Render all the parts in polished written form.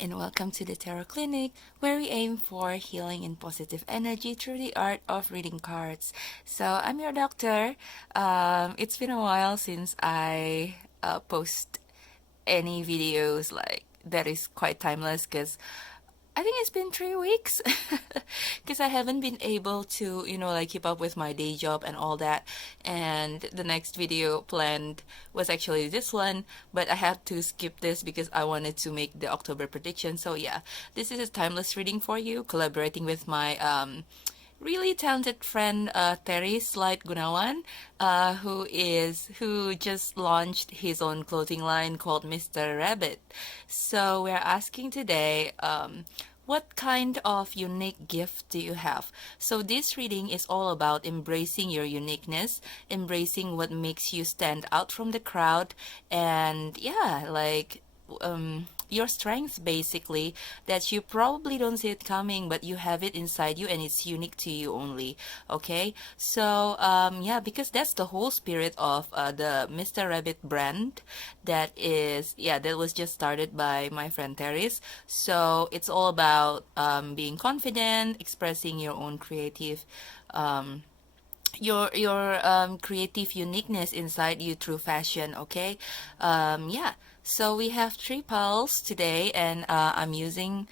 and welcome to the Tarot Clinic, where we aim for healing and positive energy through the art of reading cards. So, I'm your doctor. It's been a while since I post any videos like that is quite timeless because I think it's been 3 weeks because I haven't been able to, like keep up with my day job and all that. And the next video planned was actually this one, but I had to skip this because I wanted to make the October prediction. So yeah, this is a timeless reading for you, collaborating with my really talented friend Terry Slight Gunawan, who just launched his own clothing line called Mr. Rabbit. So we're asking today, what kind of unique gift do you have? So this reading is all about embracing your uniqueness, embracing what makes you stand out from the crowd, and yeah, like your strengths basically that you probably don't see it coming, but you have it inside you and it's unique to you only. Okay, so yeah, because that's the whole spirit of the Mr. Rabbit brand that was just started by my friend Teres. So it's all about being confident, expressing your own creative creative uniqueness inside you through fashion. Okay, yeah, so we have three piles today, and I'm using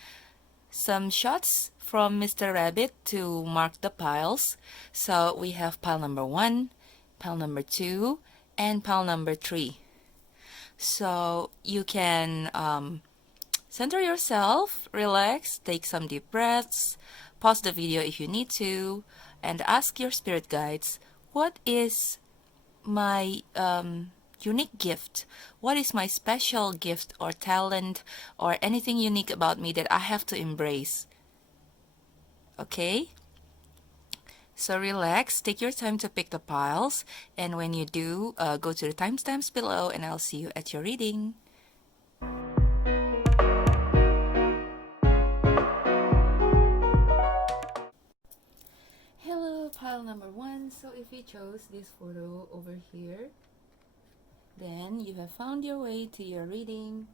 some shots from Mr. Rabbit to mark the piles. So we have pile number 1, pile number 2, and pile number 3. So you can center yourself, relax, take some deep breaths, pause the video if you need to, and ask your spirit guides, what is my unique gift? What is my special gift or talent or anything unique about me that I have to embrace? Okay? So relax, take your time to pick the piles, and when you do, go to the timestamps below, and I'll see you at your reading. Hello, pile number 1. So if you chose this photo over here, then you have found your way to your reading.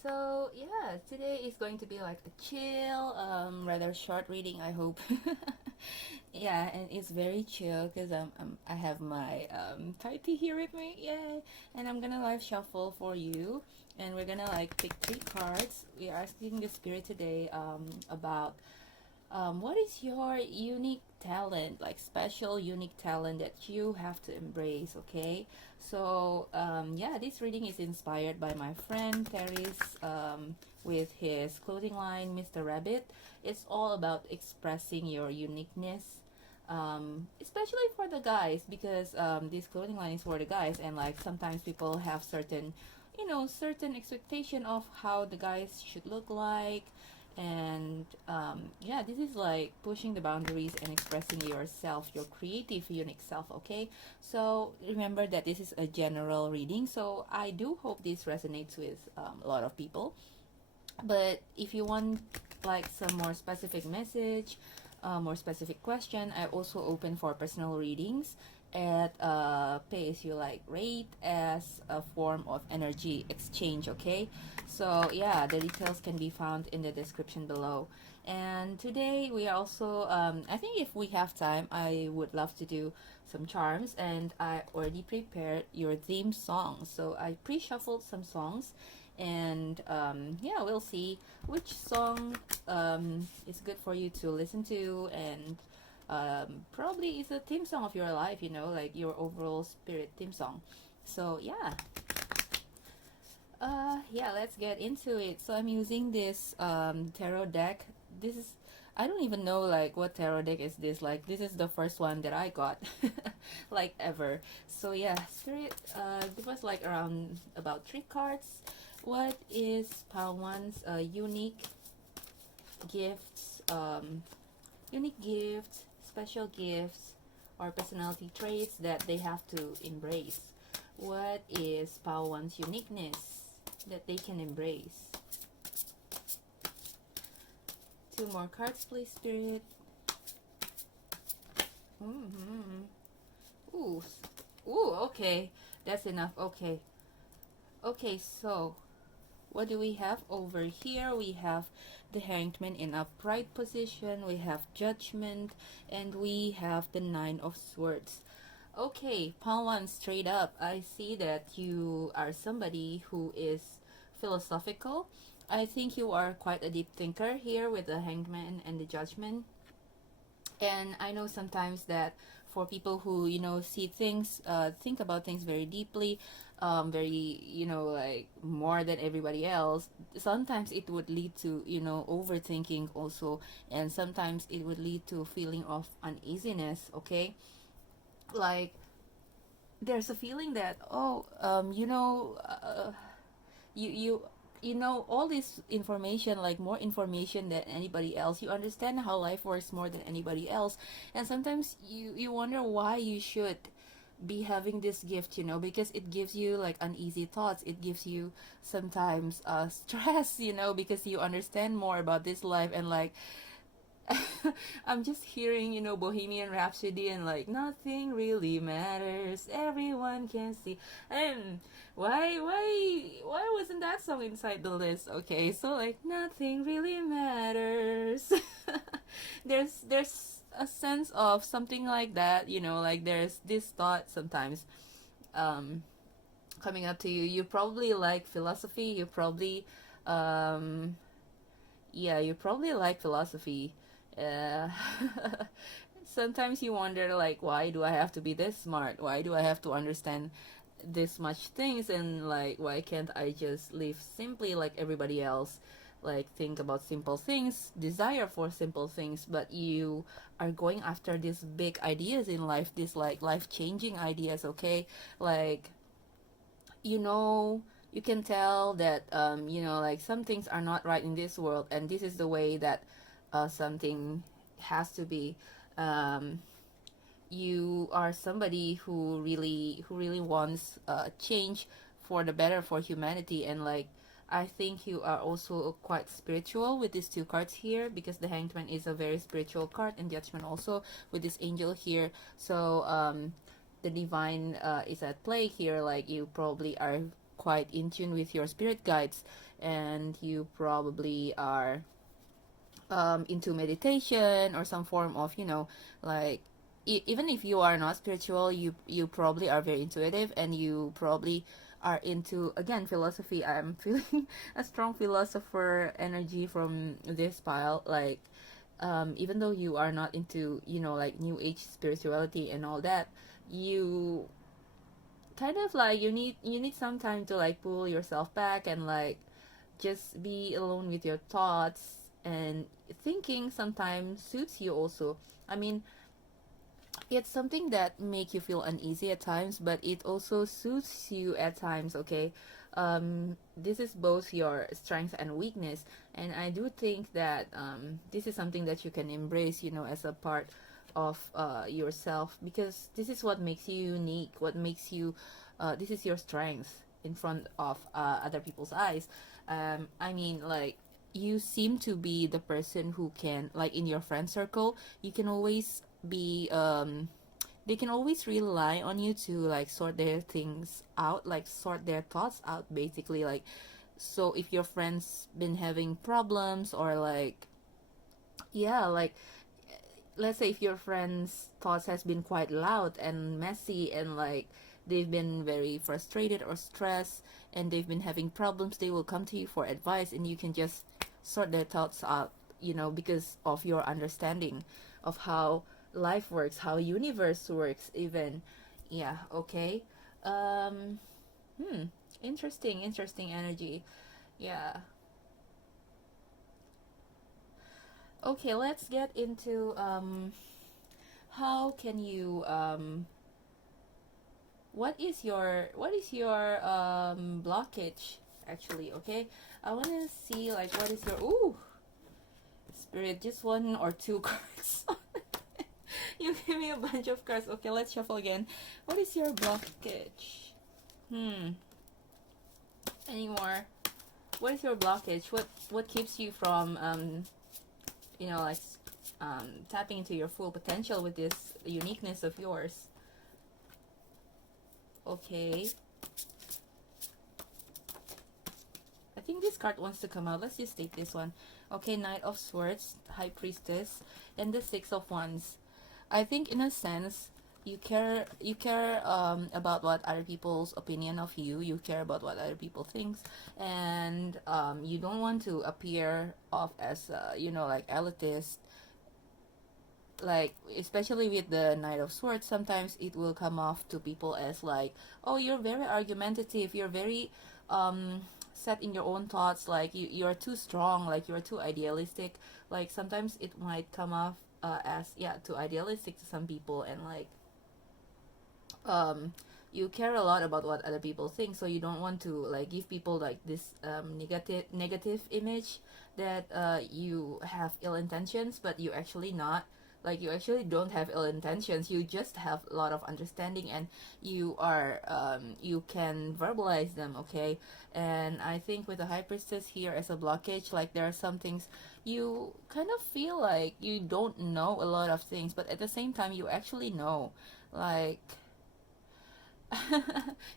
So yeah, today is going to be like a chill, rather short reading, I hope. Yeah, and it's very chill because I have my Thai tea here with me, yay! And I'm gonna live shuffle for you, and we're gonna like pick 3 cards. We are asking the spirit today about what is your unique talent, like special unique talent that you have to embrace. Okay, so yeah, this reading is inspired by my friend Terry's with his clothing line Mr. Rabbit. It's all about expressing your uniqueness, especially for the guys, because this clothing line is for the guys, and like sometimes people have certain certain expectation of how the guys should look like. And yeah, this is like pushing the boundaries and expressing yourself, your creative unique self. Okay, so remember that this is a general reading, so I do hope this resonates with a lot of people. But if you want like some more specific message, more specific question, I also open for personal readings at pay as you like rate as a form of energy exchange. Okay, so yeah, the details can be found in the description below. And today we are also I think if we have time, I would love to do some charms, and I already prepared your theme song, so I pre-shuffled some songs. And yeah, we'll see which song is good for you to listen to, and probably is a theme song of your life, like your overall spirit theme song. So yeah, yeah, let's get into it. So I'm using this tarot deck. This is, I don't even know like what tarot deck is this. Like this is the first one that I got, like ever. So yeah, spirit. It was like around about 3 cards. What is pile one's unique gifts? Unique gifts, special gifts, or personality traits that they have to embrace. What is pile one's uniqueness that they can embrace? 2 more cards, please, Spirit. Ooh, ooh, okay, that's enough. Okay, so What do we have over here? We have the Hanged Man in upright position, we have Judgment, and we have the Nine of Swords. Okay, palm one straight up. I see that you are somebody who is philosophical. I think you are quite a deep thinker here with the Hanged Man and the Judgment. And I know sometimes that for people who, you know, see things, think about things very deeply, very, you know, like more than everybody else, sometimes it would lead to, you know, overthinking also, and sometimes it would lead to a feeling of uneasiness. Okay, like there's a feeling that, oh, you you know all this information, like more information than anybody else. You understand how life works more than anybody else, and sometimes you wonder why you should be having this gift, you know, because it gives you like uneasy thoughts, it gives you sometimes stress, you know, because you understand more about this life. And like I'm just hearing, you know, Bohemian Rhapsody and like nothing really matters, everyone can see. And why wasn't that song inside the list? Okay, so like nothing really matters. There's a sense of something like that, you know, like there's this thought sometimes um coming up to you. You probably like philosophy, you probably um yeah, you probably like philosophy. Uh, sometimes you wonder, like, why do I have to be this smart? Why do I have to understand this much things? And like, why can't I just live simply like everybody else? Like, think about simple things, desire for simple things, but you are going after these big ideas in life, these like life changing ideas. Okay, like, you know, you can tell that you know, like some things are not right in this world, and this is the way that something has to be. um, you are somebody who really wants change for the better for humanity. And like, I think you are also quite spiritual with these two cards here, because the Hanged Man is a very spiritual card, and Judgment also with this angel here. So the divine is at play here. Like, you probably are quite in tune with your spirit guides, and you probably are into meditation or some form of, you know, like even if you are not spiritual, you probably are very intuitive, and you probably are into, again, philosophy. I'm feeling a strong philosopher energy from this pile. Like, even though you are not into, you know, like new age spirituality and all that, you kind of like, you need some time to like pull yourself back and like just be alone with your thoughts. And thinking sometimes suits you also. I mean, it's something that make you feel uneasy at times, but it also suits you at times. Okay, this is both your strength and weakness, and I do think that this is something that you can embrace, you know, as a part of yourself, because this is what makes you unique, what makes you this is your strength in front of other people's eyes. I mean, like, you seem to be the person who can, like, in your friend circle, you can always be they can always rely on you to like sort their things out, like sort their thoughts out, basically. Like, so if your friends been having problems, or like, yeah, like, let's say if your friend's thoughts has been quite loud and messy, and like they've been very frustrated or stressed, and they've been having problems, they will come to you for advice, and you can just sort their thoughts out, you know, because of your understanding of how life works, how universe works even. Yeah, okay. um interesting energy. Yeah. Okay, let's get into how can you what is your blockage, actually. Okay, I want to see, like, what is your, ooh, spirit, just one or two cards. You give me a bunch of cards. Okay, let's shuffle again. What is your blockage? Anymore. What is your blockage? What keeps you from you know, like tapping into your full potential with this uniqueness of yours? Okay. I think this card wants to come out. Let's just take this one. Okay, Knight of Swords, High Priestess, and the Six of Wands. I think in a sense, you care about what other people's opinion of you. You care about what other people thinks, and you don't want to appear off as like elitist, like especially with the Knight of Swords. Sometimes it will come off to people as like, oh, you're very argumentative, you're very set in your own thoughts, like you're too strong, like you're too idealistic. Like sometimes it might come off as, yeah, too idealistic to some people, and like you care a lot about what other people think, so you don't want to like give people like this negative image that you have ill intentions, but you actually not. Like you actually don't have ill intentions, you just have a lot of understanding, and you are you can verbalize them, okay? And I think with the High Priestess here as a blockage, like there are some things you kind of feel like you don't know a lot of things, but at the same time you actually know. Like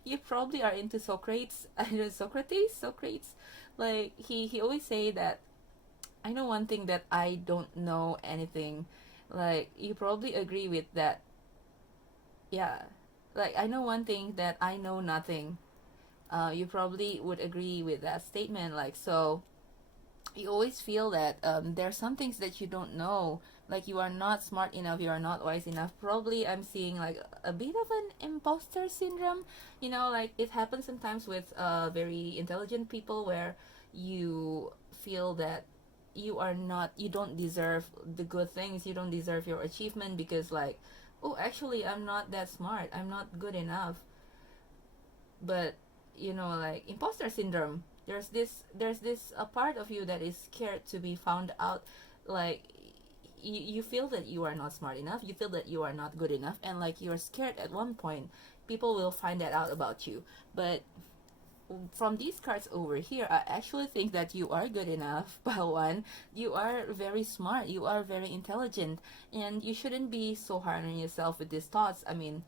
you probably are into Socrates. I don't know, Socrates. Like he always say that, I know one thing that I don't know anything. Like you probably agree with that. Yeah. Like I know one thing that I know nothing. You probably would agree with that statement. Like, so you always feel that there are some things that you don't know, like you are not smart enough, you are not wise enough. Probably I'm seeing like a bit of an imposter syndrome, like it happens sometimes with very intelligent people, where you feel that you don't deserve the good things, you don't deserve your achievement, because like, oh, actually I'm not that smart, I'm not good enough. But like imposter syndrome, there's this a part of you that is scared to be found out. Like you feel that you are not smart enough, you feel that you are not good enough, and like you're scared at one point people will find that out about you. But from these cards over here, I actually think that you are good enough. One, you are very smart, you are very intelligent, and you shouldn't be so hard on yourself with these thoughts. I mean,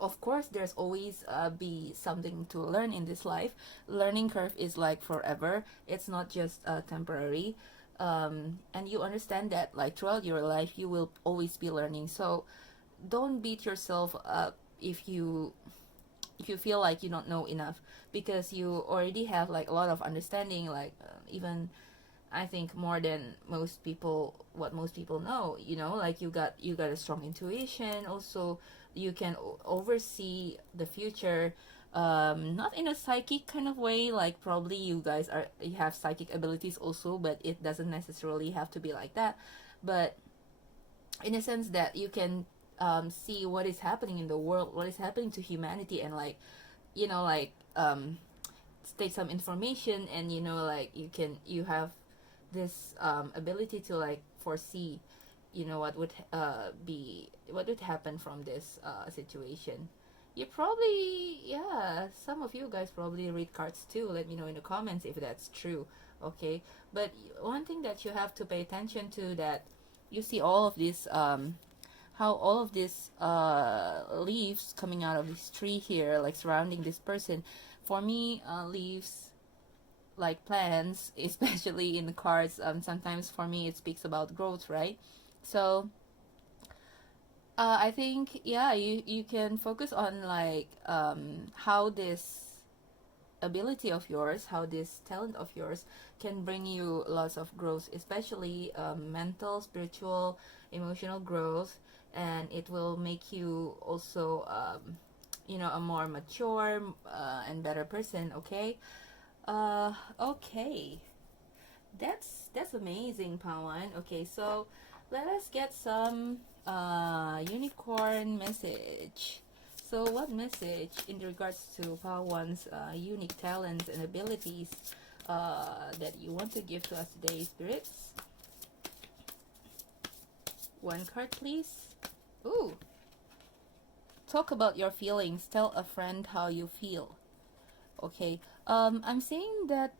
of course there's always be something to learn in this life. Learning curve is like forever, it's not just temporary. And you understand that like throughout your life you will always be learning. So don't beat yourself up if you feel like you don't know enough, because you already have like a lot of understanding, like even I think more than most people, what most people know. Like you got a strong intuition. Also, you can oversee the future, not in a psychic kind of way. Like probably you have psychic abilities also, but it doesn't necessarily have to be like that. But in a sense that you can see what is happening in the world, what is happening to humanity, and like like take some information, and like you have this ability to like foresee what would happen from this situation. You probably, yeah, some of you guys probably read cards too. Let me know in the comments if that's true. Okay, but one thing that you have to pay attention to, that you see all of this how all of these leaves coming out of this tree here, like surrounding this person. For me, leaves, like plants, especially in the cards, sometimes for me it speaks about growth, right? So I think, yeah, you can focus on like how this ability of yours, how this talent of yours can bring you lots of growth, especially mental, spiritual, emotional growth. And it will make you also a more mature and better person. Okay. Okay, that's amazing, Pawan. Okay, so let us get some unicorn message. So what message in regards to Pawan's unique talents and abilities that you want to give to us today, spirits? One card, please. Ooh. Talk about your feelings. Tell a friend how you feel. Okay. I'm saying that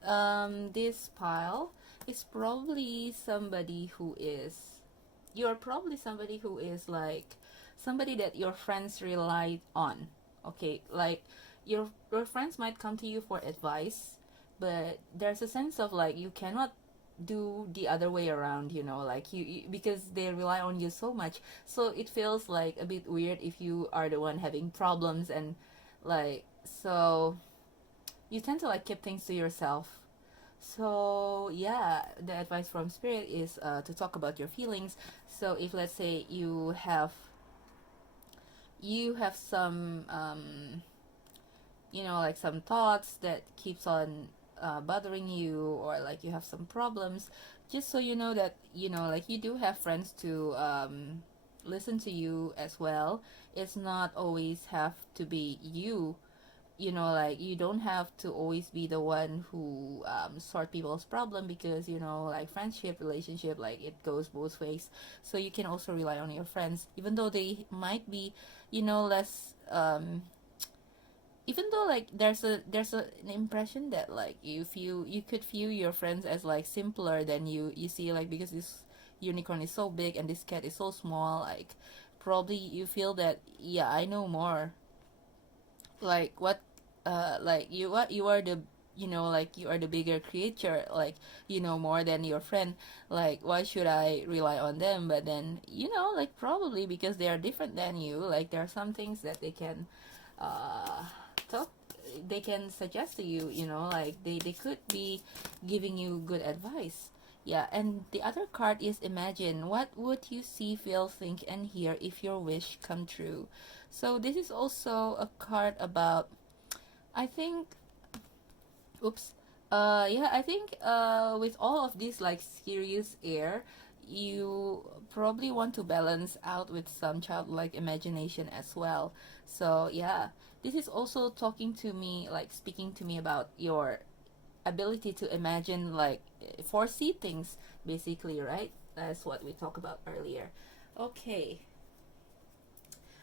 this pile is probably somebody who is... You're probably somebody who is like... Somebody that your friends rely on. Okay. Like, your friends might come to you for advice. but there's a sense of like you cannot do the other way around, you know, like you because they rely on you so much, so it feels like a bit weird if you are the one having problems, and like, so you tend to like keep things to yourself. So yeah, the advice from spirit is to talk about your feelings. So if let's say you have some you know, like some thoughts that keeps on bothering you, or like you have some problems, just so you know that, you know, like you do have friends to listen to you as well. It's not always have to be you, you know, like you don't have to always be the one who sort people's problem, because, you know, like friendship, relationship, like it goes both ways. So you can also rely on your friends, even though they might be, you know, less even though like an impression that like you could view your friends as like simpler than you see, like because this unicorn is so big and this cat is so small, like probably you feel that, yeah, I know more, like what like you are the, you know, like you are the bigger creature, like you know more than your friend, like why should I rely on them? But then, you know, like probably because they are different than you, like there are some things that they can uh talk they can suggest to you, you know, like they could be giving you good advice. Yeah, and the other card is imagine. What would you see, feel, think, and hear if your wish come true? So this is also a card about, I think, oops, yeah, I think with all of this like serious air, you probably want to balance out with some childlike imagination as well. So yeah, this is also talking to me, like speaking to me about your ability to imagine, like foresee things, basically, right? That's what we talked about earlier. Okay,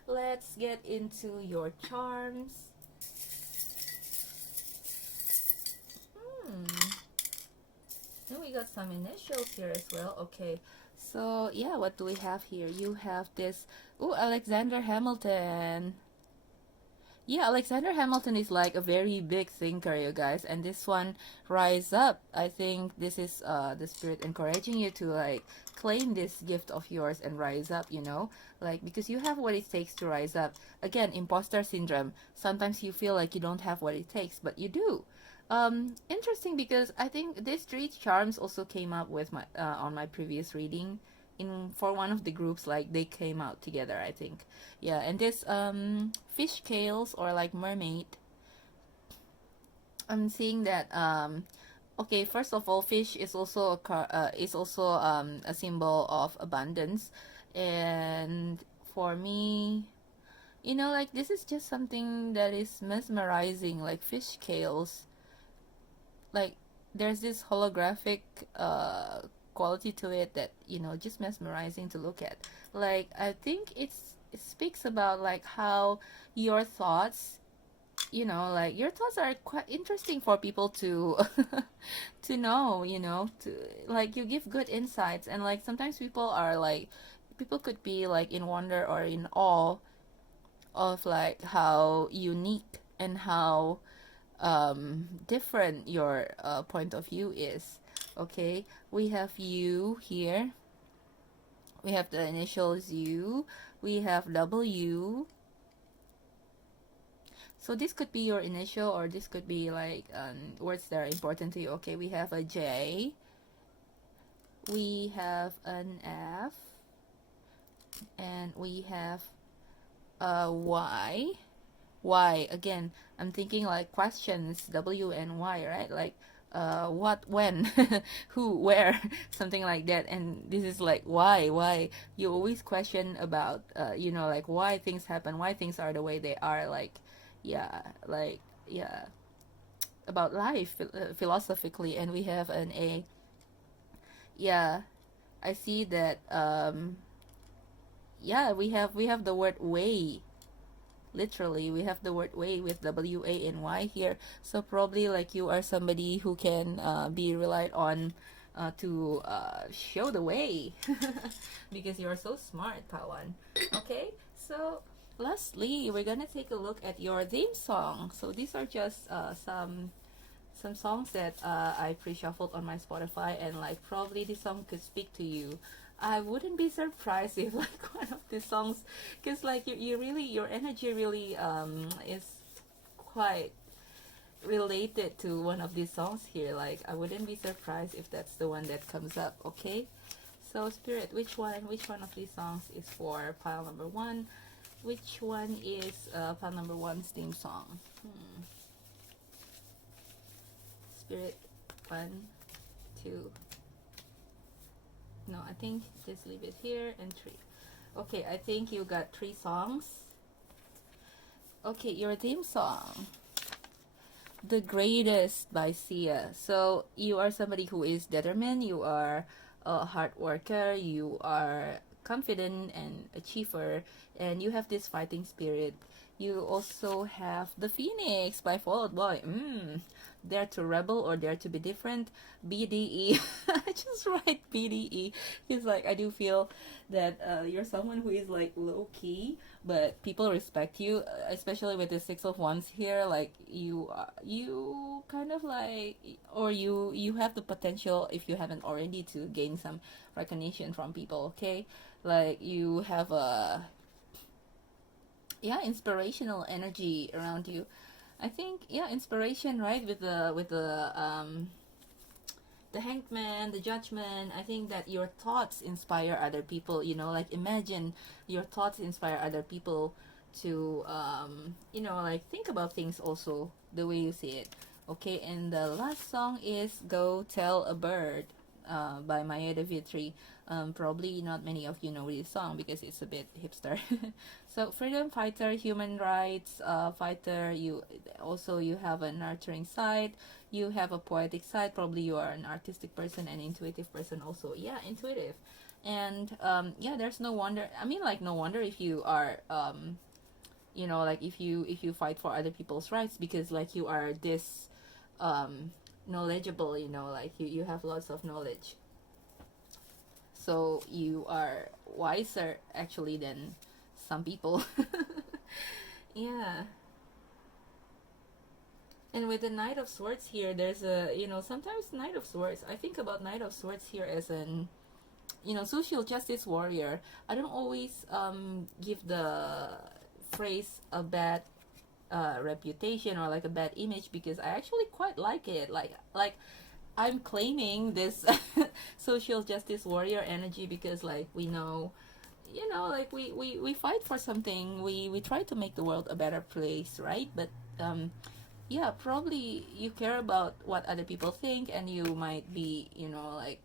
let's get into your charms. Hmm. Then we got some initials here as well. Okay. So yeah, what do we have here? You have this. Oh, Alexander Hamilton. Yeah, Alexander Hamilton is like a very big thinker, you guys. And this one, Rise Up. I think this is the spirit encouraging you to like claim this gift of yours and rise up, you know? Like because you have what it takes to rise up. Again, imposter syndrome. Sometimes you feel like you don't have what it takes, but you do. Interesting, because I think these three charms also came up with my on my previous reading in for one of the groups, like they came out together, I think. Yeah, and this fish scales or like mermaid, I'm seeing that okay, first of all, fish is also a symbol of abundance. And for me, you know, like this is just something that is mesmerizing, like fish scales, like there's this holographic quality to it that, you know, just mesmerizing to look at. Like I think it speaks about like how your thoughts, you know, like your thoughts are quite interesting for people to to know, you know, to like you give good insights. And like sometimes people could be like in wonder or in awe of like how unique and how different your point of view is. Okay, we have you here. We have the initials U. We have W. So this could be your initial, or this could be like words that are important to you. Okay, we have a J. We have an F. And we have a Y. Why? Again, I'm thinking like questions, W and Y, right? Like what, when, who, where, something like that. And this is like why you always question about you know, like why things happen, why things are the way they are, like yeah, like yeah, about life philosophically. And we have an A. Yeah, I see that yeah, we have the word way. Literally, we have the word way with W-A and Y here. So probably like you are somebody who can be relied on to show the way. Because you're so smart, Tawan. Okay, so lastly, we're gonna take a look at your theme song. So these are just some songs that I pre-shuffled on my Spotify, and like probably this song could speak to you. I wouldn't be surprised if like one of these songs, because like you really, your energy really is quite related to one of these songs here. Like I wouldn't be surprised if that's the one that comes up. Okay, so Spirit, which one of these songs is for pile number one? Which one is pile number one's theme song? Spirit, 1, 2. No, I think just leave it here, and 3. Okay, I think you got 3 songs. Okay, your theme song, The Greatest by Sia. So you are somebody who is determined, you are a hard worker, you are confident and achiever, and you have this fighting spirit. You also have the Phoenix by Fall Out Boy. Dare to rebel or dare to be different. BDE. I just write BDE. It's like I do feel that you're someone who is like low key, but people respect you, especially with the 6 of Wands here. Like you kind of like, or you have the potential, if you haven't already, to gain some recognition from people. Okay, like you have a inspirational energy around you. I think inspiration, right? With the Hanged Man, the Judgment. I think that your thoughts inspire other people. Like imagine your thoughts inspire other people to like think about things also the way you see it. Okay, and the last song is Go Tell a Bird by Maya de Vitry. Probably not many of you know this song because it's a bit hipster. So freedom fighter, human rights fighter. You have a nurturing side. You have a poetic side. Probably you are an artistic person and intuitive person also. Yeah, intuitive. And there's no wonder. I mean, like no wonder if you are like if you fight for other people's rights, because like you are this knowledgeable. Like you have lots of knowledge. So you are wiser actually than some people. Yeah. And with the Knight of Swords here, there's a, sometimes Knight of Swords, I think about Knight of Swords here as an, social justice warrior. I don't always give the phrase a bad reputation or like a bad image, because I actually quite like it. Like I'm claiming this social justice warrior energy because like we know, like we fight for something. We try to make the world a better place, right? But probably you care about what other people think, and you might be, like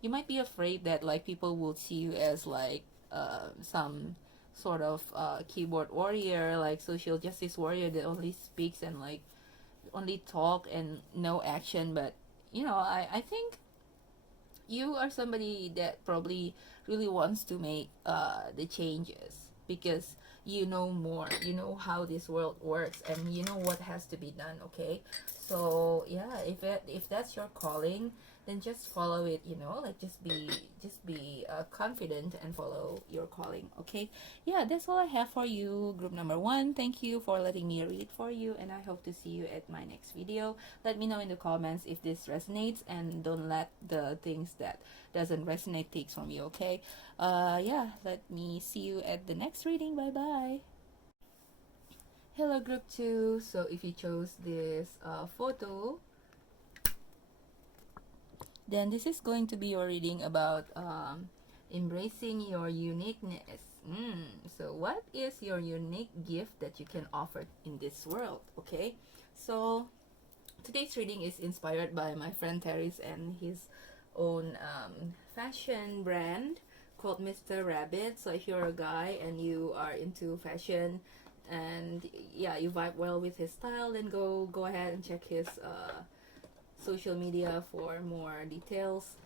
you might be afraid that like people will see you as like some sort of keyboard warrior, like social justice warrior that only speaks and like only talk and no action. But I think you are somebody that probably really wants to make the changes, because you know more, you know how this world works, and you know what has to be done. Okay, so if that's your calling, then just follow it. Like just be confident and follow your calling. Okay, that's all I have for you, group number 1. Thank you for letting me read for you, and I hope to see you at my next video. Let me know in the comments if this resonates, and don't let the things that doesn't resonate takes from you. Okay, let me see you at the next reading. Bye bye. Hello group 2. So if you chose this photo, then this is going to be your reading about embracing your uniqueness. So what is your unique gift that you can offer in this world? Okay, so today's reading is inspired by my friend Terry's and his own fashion brand called Mr. Rabbit. So if you're a guy and you are into fashion and you vibe well with his style, then go ahead and check his social media for more details.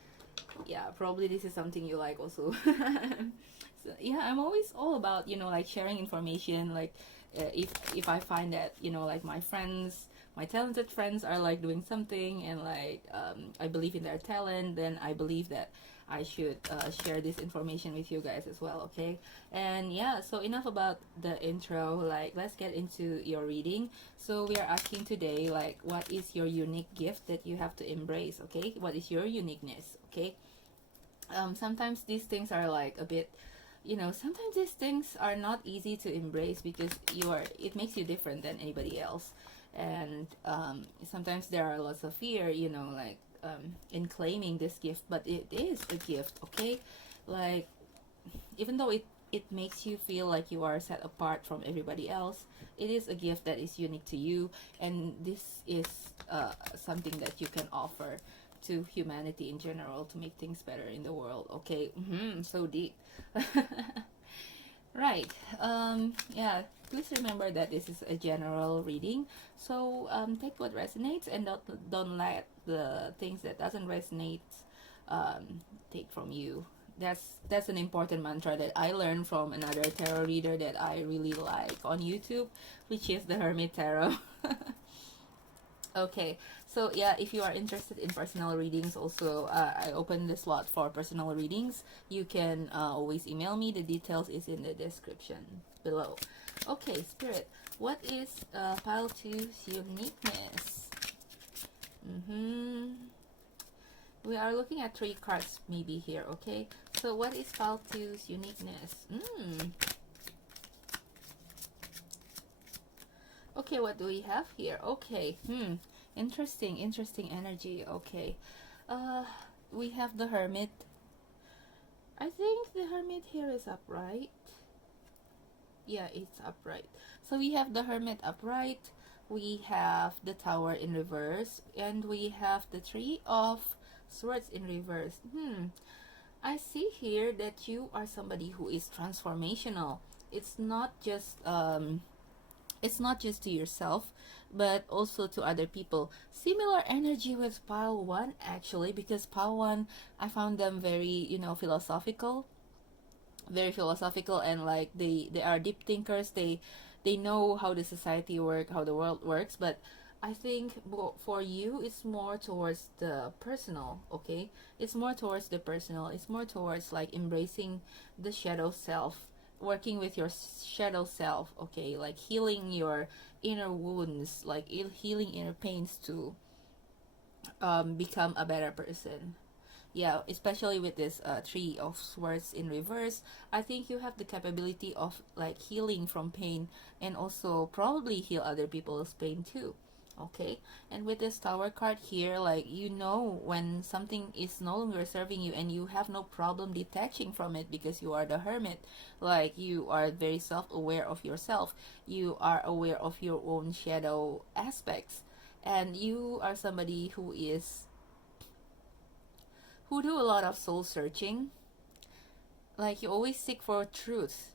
Probably this is something you like also. So I'm always all about like sharing information. Like if I find that like my talented friends are like doing something, and like I believe in their talent, then I believe that I should share this information with you guys as well. Okay, and yeah, so enough about the intro. Like, let's get into your reading. So we are asking today, like, what is your unique gift that you have to embrace? Okay, what is your uniqueness? Okay, sometimes these things are like a bit, sometimes these things are not easy to embrace because it makes you different than anybody else. And sometimes there are lots of fear, like in claiming this gift, but it is a gift. Okay, like, even though it makes you feel like you are set apart from everybody else, it is a gift that is unique to you, and this is something that you can offer to humanity in general to make things better in the world. Okay, so deep. Right. Yeah, please remember that this is a general reading, so take what resonates, and don't let the things that doesn't resonate take from you. That's an important mantra that I learned from another tarot reader that I really like on YouTube, which is the Hermit Tarot. Okay, so yeah, if you are interested in personal readings, also I open the slot for personal readings. You can always email me. The details is in the description below. Okay, Spirit, what is pile two's uniqueness? We are looking at 3 cards maybe here. Okay, so what is pile two's uniqueness? Okay, what do we have here? Okay, interesting energy. Okay, we have the Hermit. I think the Hermit here is upright. Yeah, it's upright. So we have the Hermit upright, we have the Tower in reverse, and we have the Three of Swords in reverse. I see here that you are somebody who is transformational. It's not just to yourself, but also to other people. Similar energy with pile 1, actually, because pile 1, I found them very, philosophical, very philosophical, and like they are deep thinkers. They know how the society work, how the world works. But I think for you, it's more towards the personal. Okay, it's more towards the personal. It's more towards like embracing the shadow self, working with your shadow self. Okay, like healing your inner wounds, like healing inner pains to become a better person. Yeah, especially with this Three of Swords in reverse, I think you have the capability of like healing from pain, and also probably heal other people's pain too. Okay, and with this Tower card here, like, when something is no longer serving you, and you have no problem detaching from it because you are the Hermit. Like, you are very self-aware of yourself, you are aware of your own shadow aspects, and you are somebody who do a lot of soul searching. Like, you always seek for truth,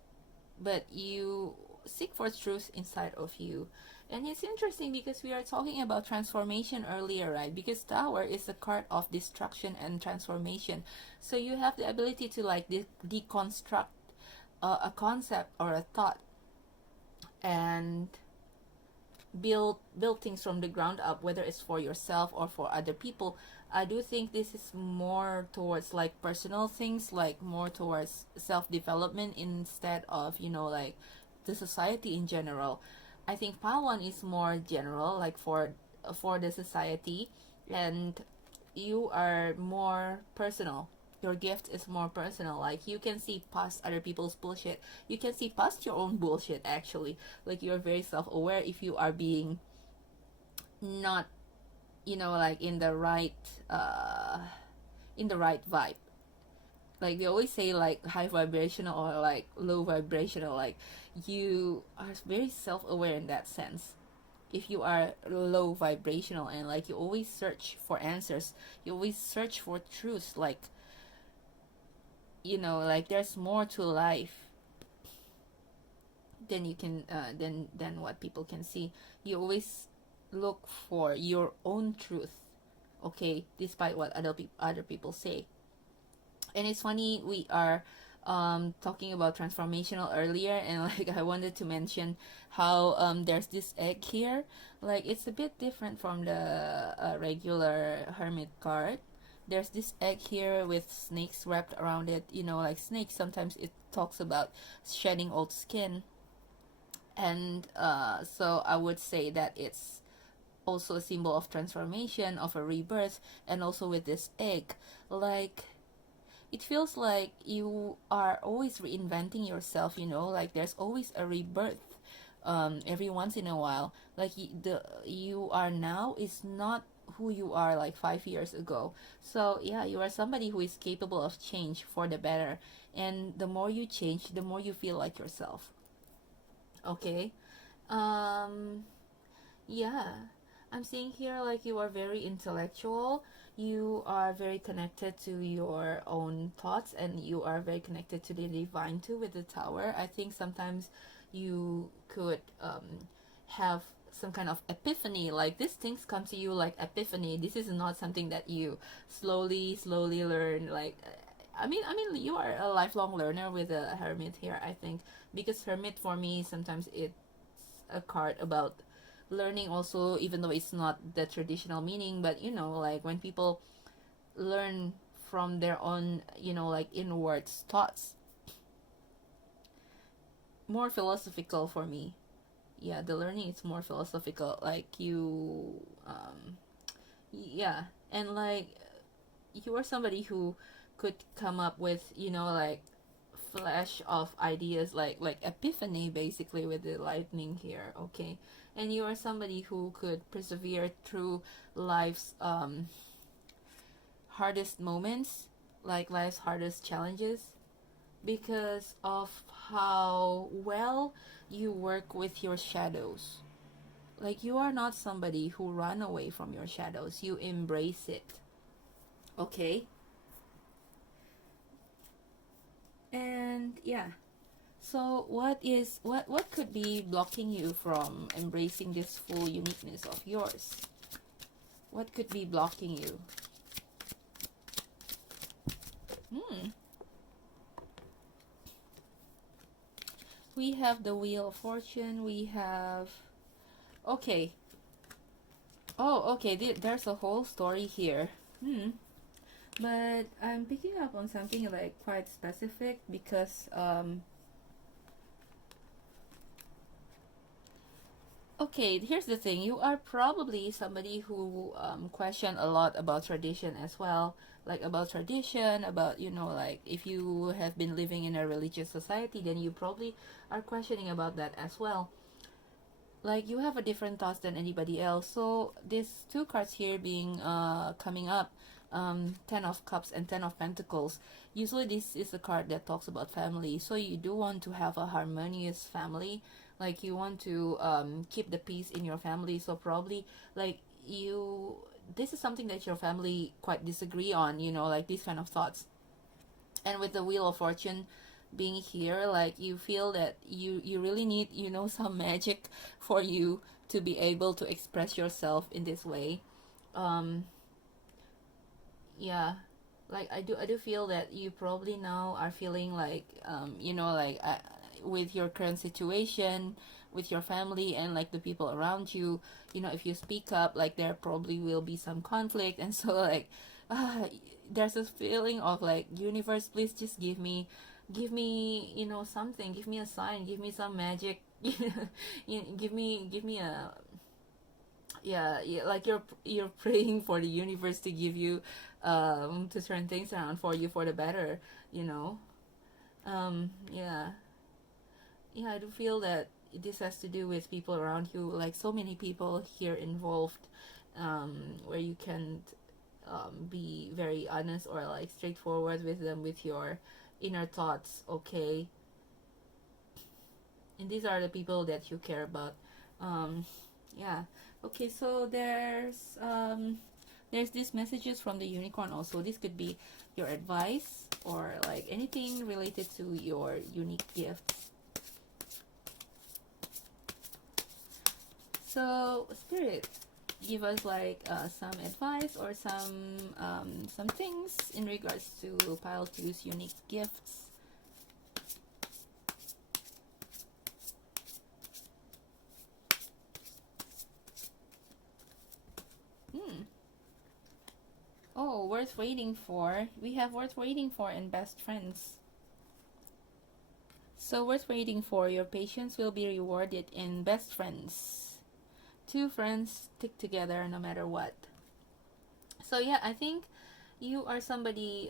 but you seek for truth inside of you. And it's interesting because we are talking about transformation earlier, right? Because Tower is a card of destruction and transformation. So you have the ability to like deconstruct a concept or a thought, and build things from the ground up, whether it's for yourself or for other people. I do think this is more towards like personal things, like more towards self-development instead of, like the society in general. I think pile 1 is more general, like for the society, and you are more personal. Your gift is more personal. Like, you can see past other people's bullshit. You can see past your own bullshit, actually. Like, you're very self-aware if you are being not, like in the right vibe. Like, they always say like high vibrational or like low vibrational. Like, you are very self-aware in that sense. If you are low vibrational, and like you always search for answers, you always search for truth, like, like there's more to life than you can than what people can see. You always look for your own truth, okay, despite what other people say. And it's funny, we are talking about transformational earlier, and like I wanted to mention how there's this egg here. Like, it's a bit different from the regular Hermit card. there's this egg here with snakes wrapped around it. You know, like snakes, sometimes it talks about shedding old skin. And so I would say that it's also a symbol of transformation, of a rebirth. And also with this egg, like, it feels like you are always reinventing yourself, you know, like there's always a rebirth every once in a while. Like the you are now is not who you are like 5 years ago. So yeah, you are somebody who is capable of change for the better. And the more you change, the more you feel like yourself. Okay. Um, yeah, I'm seeing here like you are very intellectual. You are very connected to your own thoughts, and you are very connected to the divine too with the tower. I think sometimes you could have some kind of epiphany, like these things come to you like epiphany. This is not something that you slowly learn. Like, I mean, you are a lifelong learner with a hermit here, I think, because hermit for me sometimes it's a card about learning also, even though it's not the traditional meaning. But you know, like when people learn from their own, you know, like inwards thoughts, more philosophical for me. Yeah, the learning is more philosophical, like you yeah. And like you are somebody who could come up with, you know, like flash of ideas, like epiphany basically with the lightning here. Okay. And you are somebody who could persevere through life's hardest moments, like life's hardest challenges, because of how well you work with your shadows. Like you are not somebody who run away from your shadows, you embrace it. Okay. And yeah, so what could be blocking you from embracing this full uniqueness of yours? What could be blocking you? We have the Wheel of Fortune. We have, okay. Oh, okay. There's a whole story here. But I'm picking up on something like quite specific because okay, here's the thing. You are probably somebody who question a lot about tradition as well. Like about tradition, about, you know, like if you have been living in a religious society, then you probably are questioning about that as well. Like you have a different thoughts than anybody else. So these two cards here being coming up, Ten of Cups and Ten of Pentacles. Usually this is a card that talks about family. So you do want to have a harmonious family. Like you want to keep the peace in your family. So probably like you, this is something that your family quite disagree on, you know, like these kind of thoughts. And with the Wheel of Fortune being here, like you feel that you really need, you know, some magic for you to be able to express yourself in this way. um yeah, like I do feel that you probably now are feeling like you know, like with your current situation with your family and like the people around you, you know, if you speak up, like there probably will be some conflict. And so like uh, there's this feeling of like, universe, please just give me, you know, something, give me a sign, give me some magic. Give me a, yeah, yeah, like you're praying for the universe to give you to turn things around for you for the better, you know. Yeah, yeah, I do feel that this has to do with people around you, like so many people here involved, where you can be very honest or like straightforward with them with your inner thoughts. Okay. And these are the people that you care about. um yeah. Okay, so there's these messages from the unicorn also. This could be your advice or like anything related to your unique gifts. So spirit, give us like some advice or some things in regards to pile two's unique gifts. Oh, worth waiting for. We have worth waiting for and best friends. So worth waiting for, your patience will be rewarded in best friends. Two friends stick together no matter what. So yeah, I think you are somebody,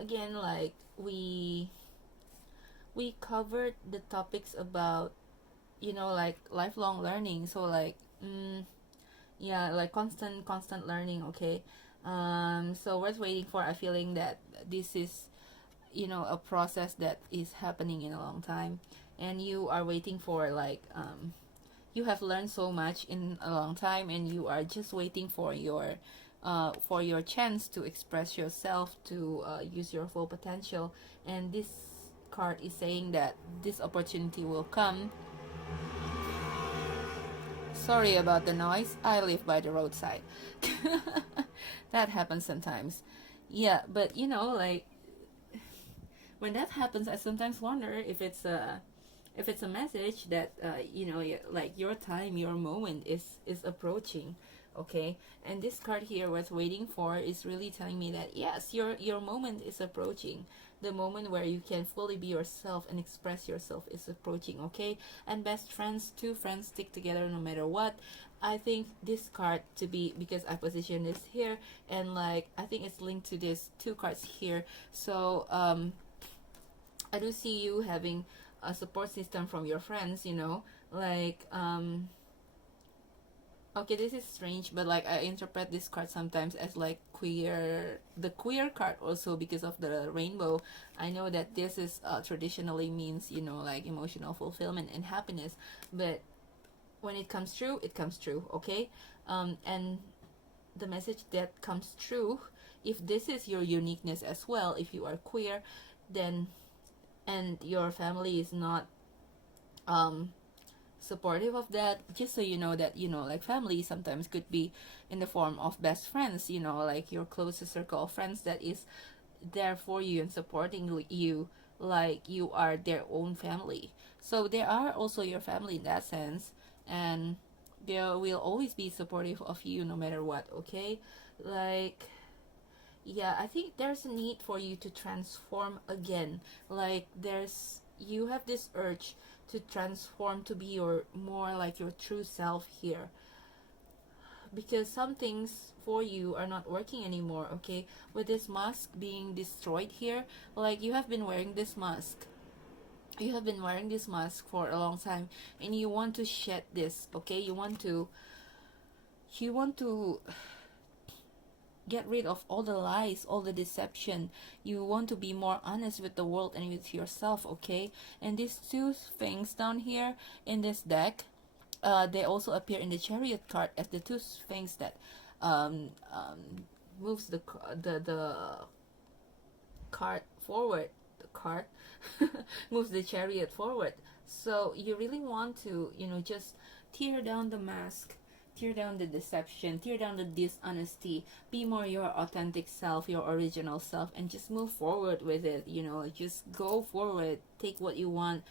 again, like we covered the topics about, like lifelong learning. So like, yeah, like constant learning. Okay. So worth waiting for, I feeling that this is, a process that is happening in a long time, and you are waiting for, like, you have learned so much in a long time, and you are just waiting for your chance to express yourself, to use your full potential. And this card is saying that this opportunity will come. Sorry about the noise, I live by the roadside. That happens sometimes. Yeah, but like, when that happens, I sometimes wonder if it's a message that like your time, your moment is approaching. Okay. And this card here, what's waiting for, is really telling me that yes, your moment is approaching. The moment where you can fully be yourself and express yourself is approaching. Okay. And best friends, two friends stick together no matter what. I think this card to be, because I position this here, and like I think it's linked to these two cards here. So I do see you having a support system from your friends, like, okay, this is strange, but like I interpret this card sometimes as like the queer card also, because of the rainbow. I know that this is traditionally means, like emotional fulfillment and happiness, but when it comes true, it comes true. Okay. And the message that comes true, if this is your uniqueness as well, if you are queer, then, and your family is not supportive of that, just so you know that, like family sometimes could be in the form of best friends, like your closest circle of friends that is there for you and supporting you, like you are their own family. So they are also your family in that sense, and they will always be supportive of you no matter what. Okay. Like, yeah, I think there's a need for you to transform again. Like, you have this urge to transform, to be your more like your true self here, because some things for you are not working anymore. Okay. With this mask being destroyed here, like you have been wearing this mask, for a long time, and you want to shed this. Okay. You want to get rid of all the lies, all the deception. You want to be more honest with the world and with yourself. Okay. And these two things down here in this deck, they also appear in the Chariot card as the two things that um, um, moves the card forward. The card moves the Chariot forward. So you really want to, just tear down the mask, tear down the deception, tear down the dishonesty, be more your authentic self, your original self, and just move forward with it. Just go forward, take what you want,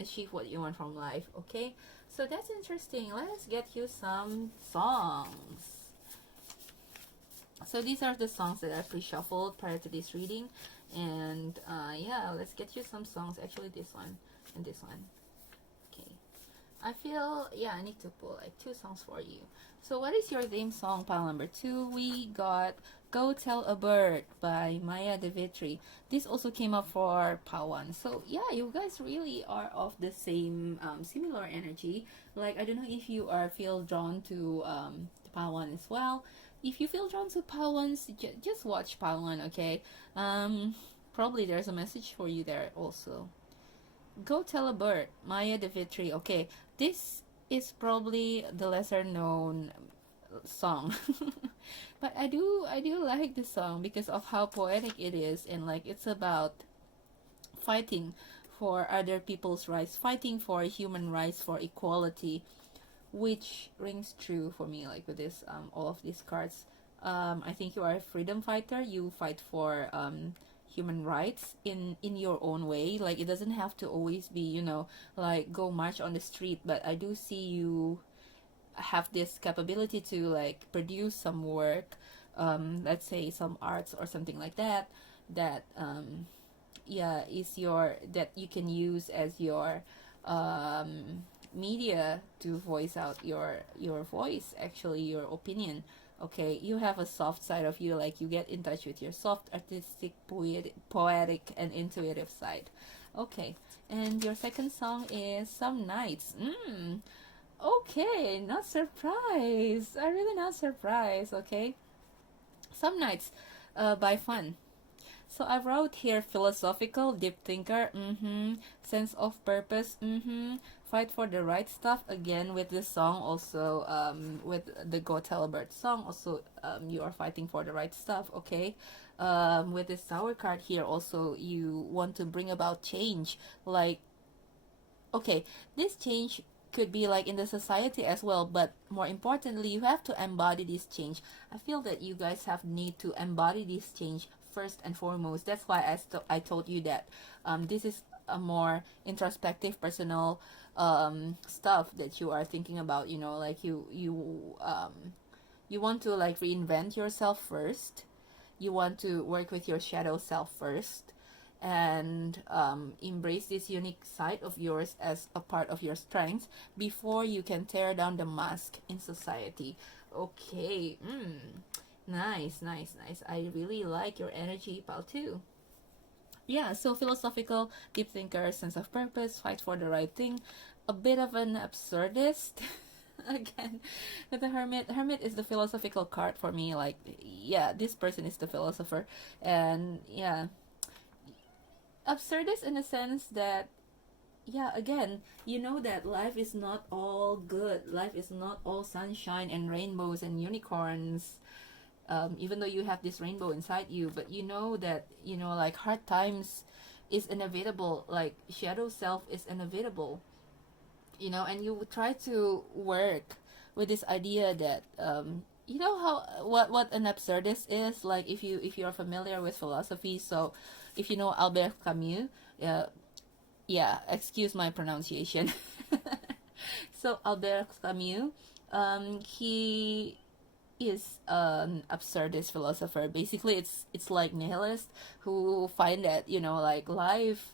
achieve what you want from life. Okay. So that's interesting. Let us get you some songs. So these are the songs that I pre-shuffled prior to this reading, and yeah, let's get you some songs. Actually, this one and this one. Okay. I feel, yeah, I need to pull like two songs for you. So what is your theme song, pile number 2? We got Go Tell a Bird by Maya Devitri. This also came up for pile 1. So yeah, you guys really are of the same similar energy. Like, I don't know if you feel drawn to pile 1 as well. If you feel drawn to pile 1, just watch pile 1. Okay. Probably there's a message for you there also. Go Tell a Bird, Maya Devitri. Okay, this is probably the lesser known song, but I do like this song because of how poetic it is, and like it's about fighting for other people's rights, fighting for human rights, for equality, which rings true for me. Like with this, all of these cards, I think you are a freedom fighter. You fight for human rights in your own way. Like, it doesn't have to always be, like go march on the street, but I do see you have this capability to like produce some work, let's say some arts or something like that, that yeah, is your, that you can use as your media to voice out your voice, actually your opinion. Okay, you have a soft side of you, like you get in touch with your soft, artistic, poetic and intuitive side. Okay, and your second song is Some Nights. Okay, not surprised. I really not surprised. Okay, Some Nights by Fun. So I wrote here philosophical, deep thinker, sense of purpose, fight for the right stuff. Again, with this song, also with the Go Tell a Bird song, also you are fighting for the right stuff. Okay, with this Tower card here, also you want to bring about change. Like, okay, this change could be like in the society as well, but more importantly, you have to embody this change. I feel that you guys have need to embody this change first and foremost. That's why I told you that this is a more introspective, personal stuff that you are thinking about. You know, like you want to like reinvent yourself first. You want to work with your shadow self first, and embrace this unique side of yours as a part of your strengths before you can tear down the mask in society. Okay, nice, nice, nice. I really like your energy, pal, too. Yeah, so philosophical, deep thinker, sense of purpose, fight for the right thing, a bit of an absurdist. Again, with the hermit is the philosophical card for me. Like, yeah, this person is the philosopher, and yeah, absurdist in the sense that, yeah, again, you know that life is not all good, life is not all sunshine and rainbows and unicorns. Even though you have this rainbow inside you, but you know that, you know, like hard times is inevitable, like shadow self is inevitable, you know, and you try to work with this idea that you know how what an absurdist is. Like, if you are familiar with philosophy, so if you know Albert Camus, yeah, excuse my pronunciation. So Albert Camus, he is an absurdist philosopher. Basically, it's like nihilist who find that, you know, like life,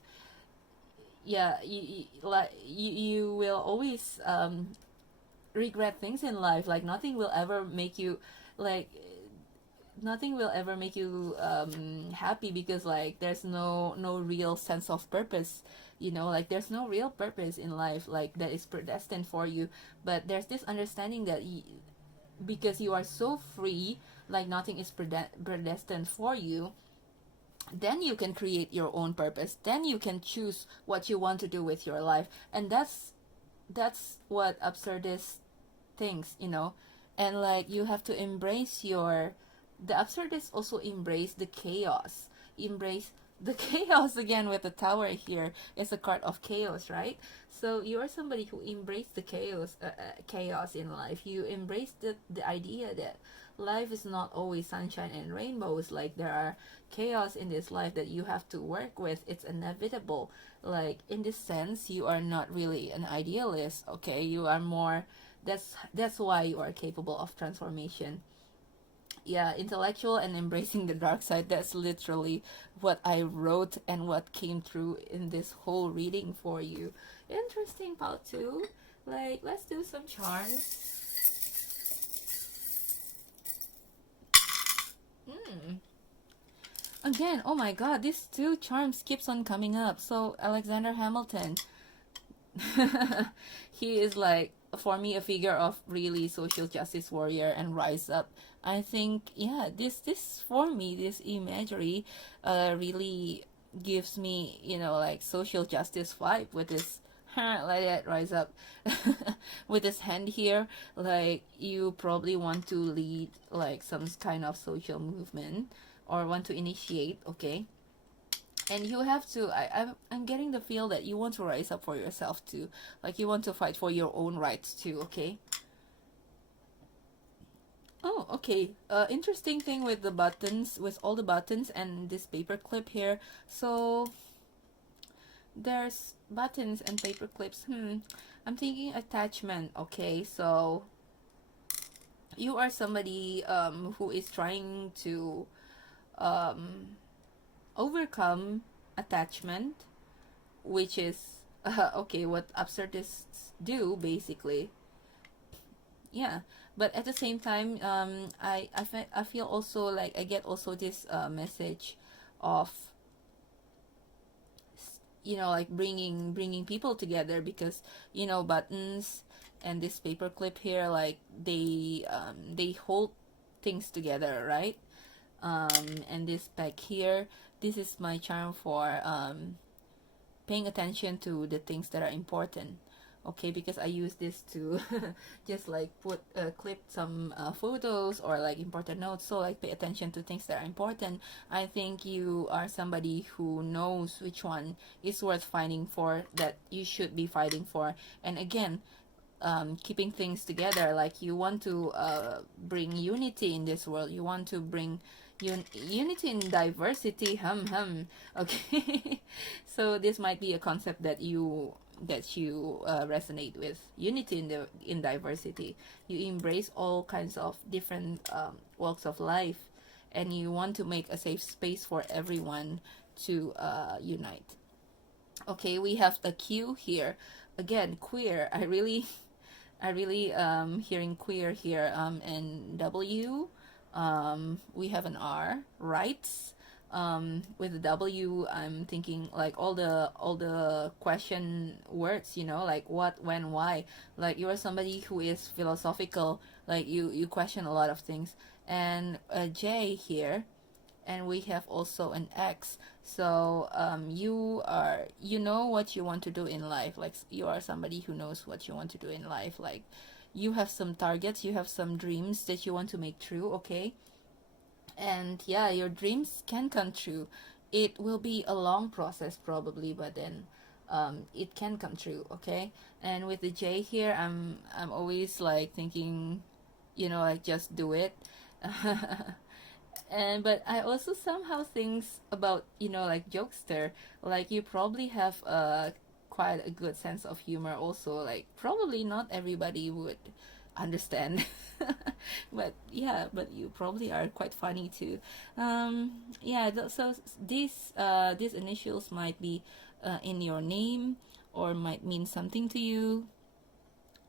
yeah, you will always regret things in life. Like nothing will ever make you, like nothing will ever make you happy, because like there's no real sense of purpose, you know, like there's no real purpose in life like that is predestined for you. But there's this understanding that because you are so free, like nothing is predestined for you, then you can create your own purpose, then you can choose what you want to do with your life. And that's what absurdist thinks, you know. And like you have to embrace your, the absurdists also embrace the chaos, embrace the chaos. Again, with the tower here is a card of chaos, right? So you are somebody who embrace the chaos in life. You embrace the idea that life is not always sunshine and rainbows. Like there are chaos in this life that you have to work with. It's inevitable. Like in this sense, you are not really an idealist, okay? You are more, that's why you are capable of transformation. Yeah, intellectual and embracing the dark side. That's literally what I wrote and what came through in this whole reading for you. Interesting, part two. Like, let's do some charms. Again, oh my god, these two charms keeps on coming up. So Alexander Hamilton, he is like, for me, a figure of really social justice warrior and rise up. I think, yeah, this for me, this imagery really gives me, you know, like social justice vibe with this like that, rise up. With this hand here, like you probably want to lead like some kind of social movement or want to initiate, okay? And you have to, I'm getting the feel that you want to rise up for yourself too, like you want to fight for your own rights too, okay? Oh, okay. Interesting thing with the buttons, with all the buttons and this paper clip here. So there's buttons and paper clips. I'm thinking attachment. Okay, so you are somebody who is trying to overcome attachment, which is okay, what absurdists do basically. Yeah, but at the same time, I feel also like I get also this message of, like bringing people together, because buttons and this paper clip here, like they hold things together, right? And this peg here, this is my charm for paying attention to the things that are important. Okay, because I use this to just like put clip some photos or like important notes, so like pay attention to things that are important. I think you are somebody who knows which one is worth fighting for, that you should be fighting for. And again, keeping things together, like you want to bring unity in this world, you want to bring unity in diversity, okay. So this might be a concept that you resonate with. Unity in diversity, you embrace all kinds of different walks of life, and you want to make a safe space for everyone to unite. Okay, we have the Q here again, queer. I really hearing queer here, and W, we have an R, rights. With the W, I'm thinking like all the question words, like what, when, why. Like you are somebody who is philosophical, like you question a lot of things. And a J here, and we have also an X. So you know what you want to do in life. Like you are somebody who knows what you want to do in life. Like you have some targets, you have some dreams that you want to make true, okay? And yeah, your dreams can come true. It will be a long process probably, but then it can come true, okay? And with the J here, I'm always like thinking, like just do it. And but I also somehow thinks about, like jokester, like you probably have quite a good sense of humor also, like probably not everybody would understand. But yeah, but you probably are quite funny too. Yeah, so these initials might be in your name, or might mean something to you.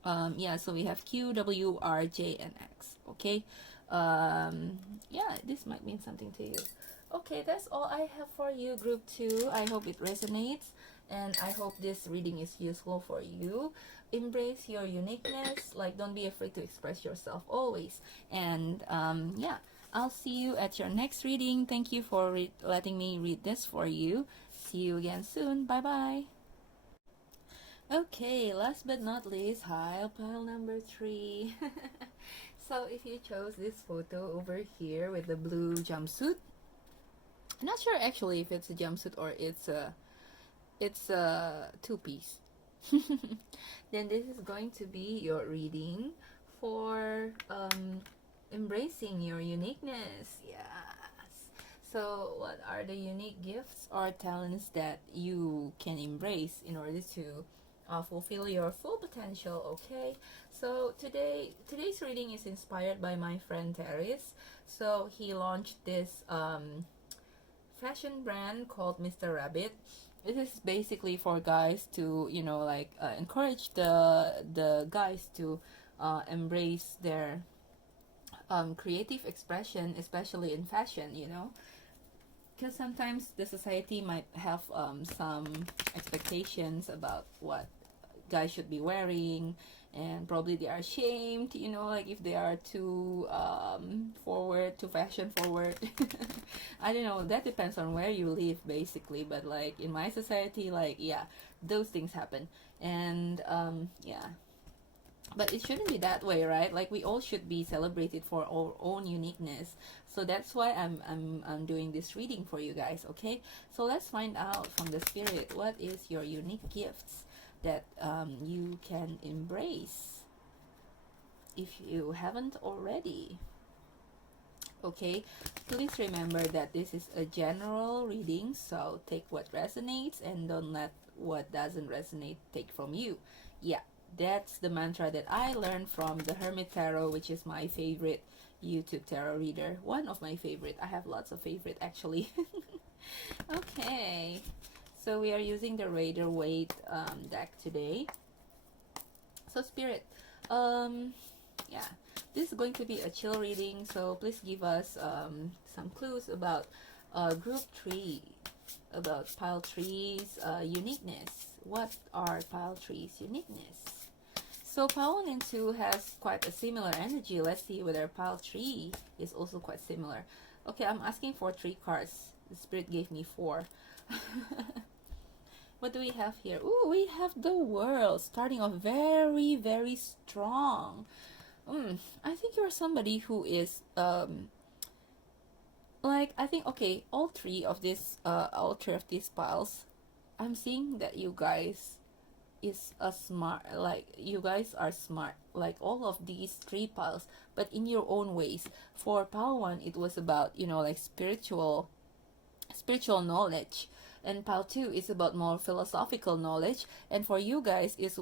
Yeah, so we have Q, W, R, J, and X. Okay. Yeah, this might mean something to you. Okay, that's all I have for you, group 2. I hope it resonates, and I hope this reading is useful for you. Embrace your uniqueness, like don't be afraid to express yourself always. And yeah, I'll see you at your next reading. Thank you for letting me read this for you. See you again soon. Bye bye. Okay, last but not least, pile number 3. So if you chose this photo over here with the blue jumpsuit, I'm not sure actually if it's a jumpsuit or it's a two-piece. Then this is going to be your reading for embracing your uniqueness. Yes. So what are the unique gifts or talents that you can embrace in order to fulfill your full potential? Okay, so today's reading is inspired by my friend Terrace. So he launched this fashion brand called Mr. Rabbit. This is basically for guys to like encourage the guys to embrace their creative expression, especially in fashion, because sometimes the society might have some expectations about what guys should be wearing, and probably they are ashamed, like if they are too forward, too fashion forward. I don't know, that depends on where you live basically, but like in my society, like yeah, those things happen. And yeah, but it shouldn't be that way, right? Like we all should be celebrated for our own uniqueness. So that's why I'm doing this reading for you guys. Okay, so let's find out from the spirit, what is your unique gifts that you can embrace if you haven't already. Okay, please remember that this is a general reading, so take what resonates and don't let what doesn't resonate take from you. Yeah. That's the mantra that I learned from the Hermit Tarot, which is my favorite YouTube tarot reader. One of my favorite. I have lots of favorite actually. Okay, so we are using the Raider Waite deck today. So Spirit, yeah, this is going to be a chill reading, so please give us some clues about group 3, about pile 3's uniqueness. What are pile 3's uniqueness? So pile 1 and 2 has quite a similar energy. Let's see whether pile 3 is also quite similar. Okay, I'm asking for 3 cards. The Spirit gave me 4. What do we have here? Ooh, we have the World, starting off very, very strong. I think you're somebody who is like, I think, okay, all three of these piles, I'm seeing that you guys is a smart, like you guys are smart, like all of these 3 piles, but in your own ways. For pile 1, it was about, you know, like spiritual knowledge, and pile 2 is about more philosophical knowledge, and for you guys is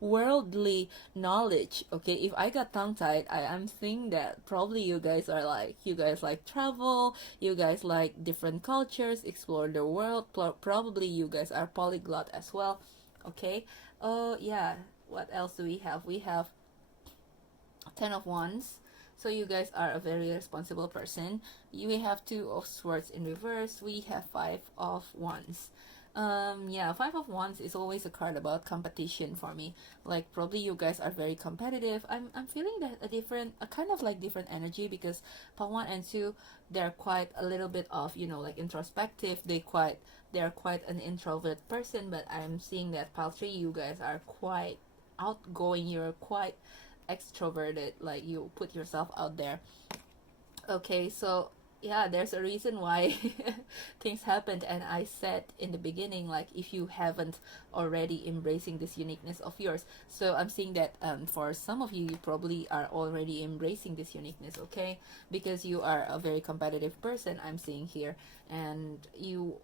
worldly knowledge. Okay, if I got tongue-tied, I am thinking that probably you guys like travel, you guys like different cultures, explore the world, probably you guys are polyglot as well. Okay, yeah, what else do we have? We have 10 of Wands. So you guys are a very responsible person. We have 2 of Swords in reverse. We have 5 of Wands. Yeah, 5 of Wands is always a card about competition for me. Like probably you guys are very competitive. I'm feeling that a kind of like different energy, because pile 1 and 2, they're quite a little bit of, you know, like introspective. They're quite an introvert person, but I'm seeing that pile 3, you guys are quite outgoing. You're quite extroverted, like you put yourself out there. Okay, so yeah, there's a reason why things happened, and I said in the beginning, like, if you haven't already embracing this uniqueness of yours. So I'm seeing that for some of you, you probably are already embracing this uniqueness. Okay, because you are a very competitive person, I'm seeing here, and you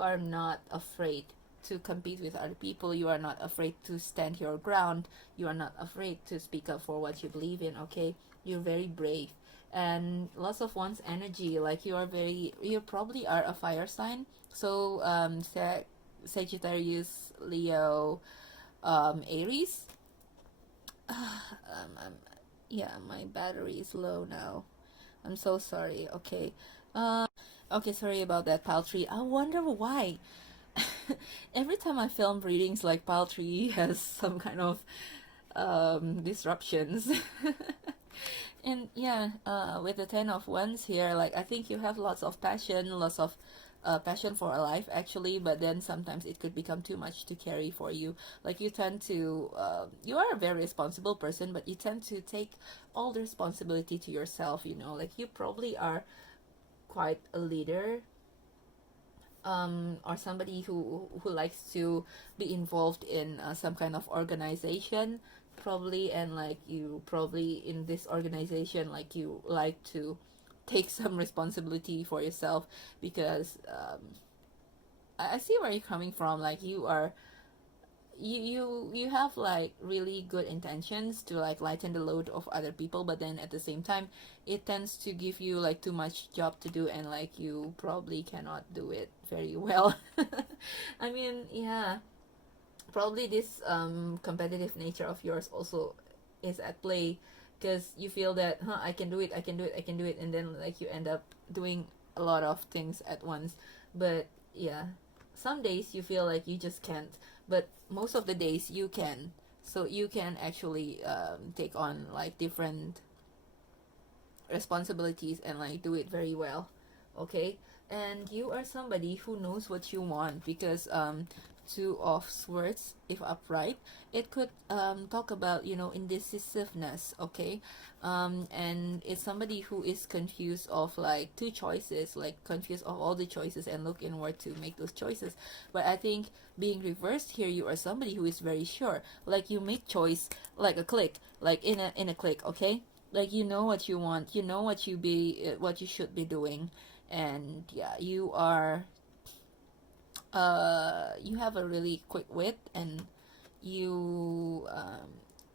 are not afraid to compete with other people. You are not afraid to stand your ground. You are not afraid to speak up for what you believe in. Okay, you're very brave, and lots of one's energy. Like you probably are a fire sign. So Sagittarius, Leo, Aries. Yeah, my battery is low now. I'm so sorry. Okay. Okay, sorry about that, pile 3. I wonder why. Every time I film readings, like pile 3 has some kind of disruptions. And yeah, with the 10 of Wands here, like I think you have lots of passion, lots of passion for a life actually, but then sometimes it could become too much to carry for you. Like you tend to, you are a very responsible person, but you tend to take all the responsibility to yourself, you know, like you probably are quite a leader, or somebody who likes to be involved in some kind of organization probably, and like you probably in this organization, like you like to take some responsibility for yourself, because I see where you're coming from. Like you are, you have like really good intentions to like lighten the load of other people, but then at the same time it tends to give you like too much job to do, and like you probably cannot do it very well. I mean, yeah, probably this competitive nature of yours also is at play, because you feel that, I can do it, I can do it, I can do it, and then like you end up doing a lot of things at once. But yeah, some days you feel like you just can't, but most of the days you can. So you can actually take on like different responsibilities and like do it very well. Okay, and you are somebody who knows what you want, because 2 of Swords, if upright, it could talk about, you know, indecisiveness. Okay, and it's somebody who is confused of like 2 choices, like confused of all the choices and look inward to make those choices. But I think being reversed here, you are somebody who is very sure, like you make choice like a click, like in a click. Okay, like you know what you want, you know what you should be doing. And yeah, you are you have a really quick wit, and you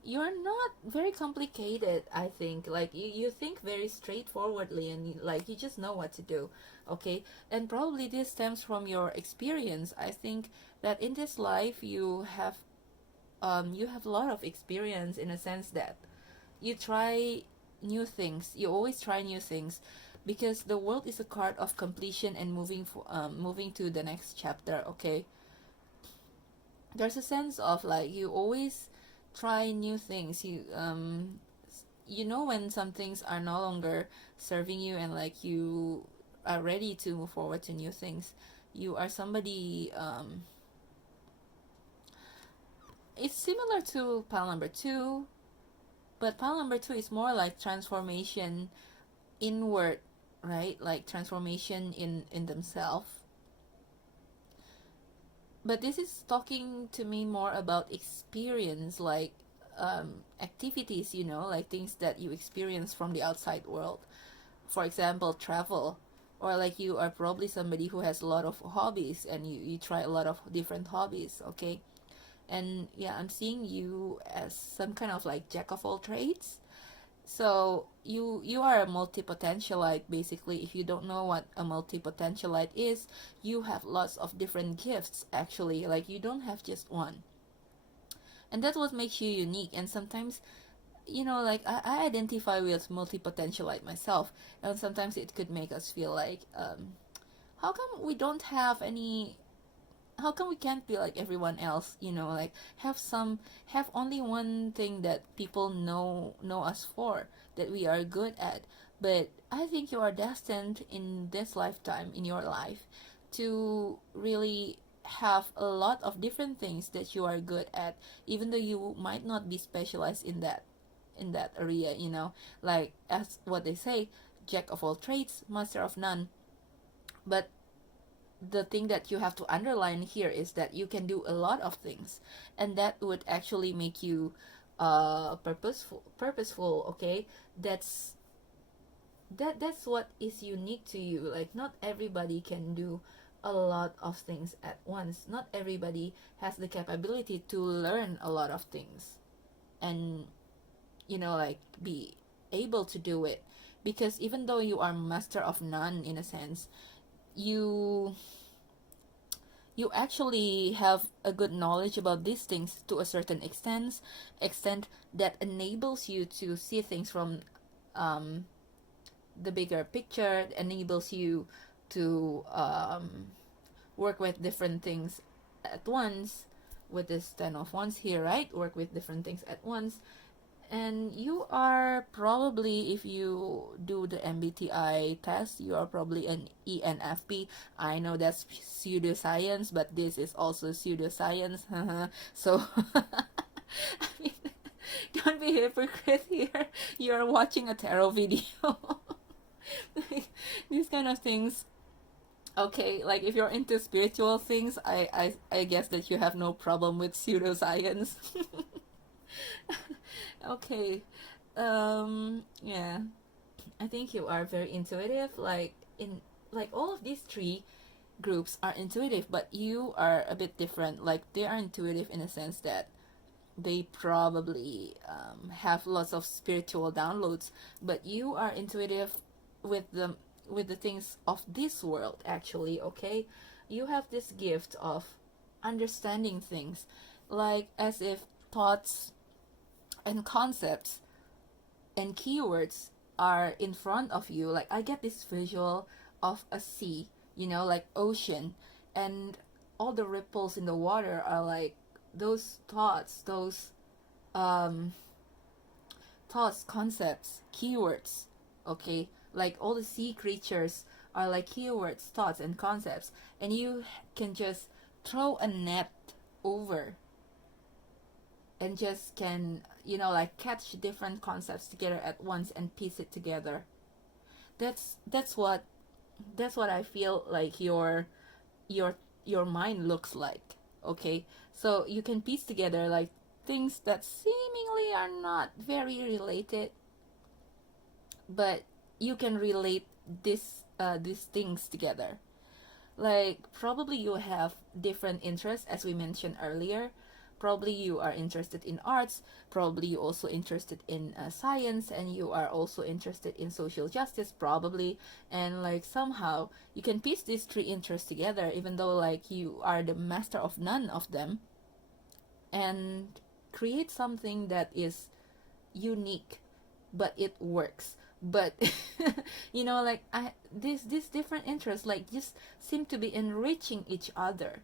you're not very complicated. I think like you think very straightforwardly, and like you just know what to do. Okay, and probably this stems from your experience. I think that in this life you have a lot of experience, in a sense that you try new things. You always try new things, because the world is a card of completion and moving to the next chapter. Okay, there's a sense of like you always try new things. You know when some things are no longer serving you, and like you are ready to move forward to new things. You are somebody, it's similar to pile number 2, but pile number 2 is more like transformation inward, right? Like transformation in themselves. But this is talking to me more about experience, like activities, like things that you experience from the outside world. For example, travel. Or like you are probably somebody who has a lot of hobbies, and you try a lot of different hobbies. Okay, and yeah, I'm seeing you as some kind of like jack of all trades. So you are a multi-potentialite. Basically, if you don't know what a multi-potentialite is, you have lots of different gifts. Actually, like you don't have just one, and that's what makes you unique. And sometimes, like I identify with multi-potentialite myself, and sometimes it could make us feel like, how come we don't have any, how come we can't be like everyone else, like have only one thing that people know us for, that we are good at. But I think you are destined in this lifetime, in your life, to really have a lot of different things that you are good at, even though you might not be specialized in that area, like as what they say, jack of all trades, master of none. But the thing that you have to underline here is that you can do a lot of things, and that would actually make you purposeful. Okay, that's what is unique to you. Like not everybody can do a lot of things at once. Not everybody has the capability to learn a lot of things, and like be able to do it, because even though you are master of none, in a sense, you you actually have a good knowledge about these things to a certain extent that enables you to see things from um, the bigger picture, enables you to work with different things at once, with this 10 of wands here, right? Work with different things at once. And you are probably, if you do the MBTI test, you are probably an ENFP. I know that's pseudoscience, but this is also pseudoscience. So, I mean, don't be a hypocrite here. You're watching a tarot video. These kind of things. Okay, like if you're into spiritual things, I guess that you have no problem with pseudoscience. Okay. Yeah. I think you are very intuitive. Like all of these three groups are intuitive, but you are a bit different. Like they are intuitive in a sense that they probably have lots of spiritual downloads, but you are intuitive with the things of this world. Actually, okay, you have this gift of understanding things, like as if thoughts and concepts and keywords are in front of you. Like I get this visual of a sea, like ocean, and all the ripples in the water are like those um thoughts, concepts, keywords. Okay, like all the sea creatures are like keywords, thoughts, and concepts, and you can just throw a net over and just can like catch different concepts together at once and piece it together. That's what I feel like your your mind looks like. Okay, so you can piece together like things that seemingly are not very related, but you can relate these things together. Like probably you have different interests, as we mentioned earlier. Probably you are interested in arts, probably you also interested in science, and you are also interested in social justice probably. And like somehow you can piece these three interests together, even though like you are the master of none of them, and create something that is unique, but it works. But you know, like these different interests like just seem to be enriching each other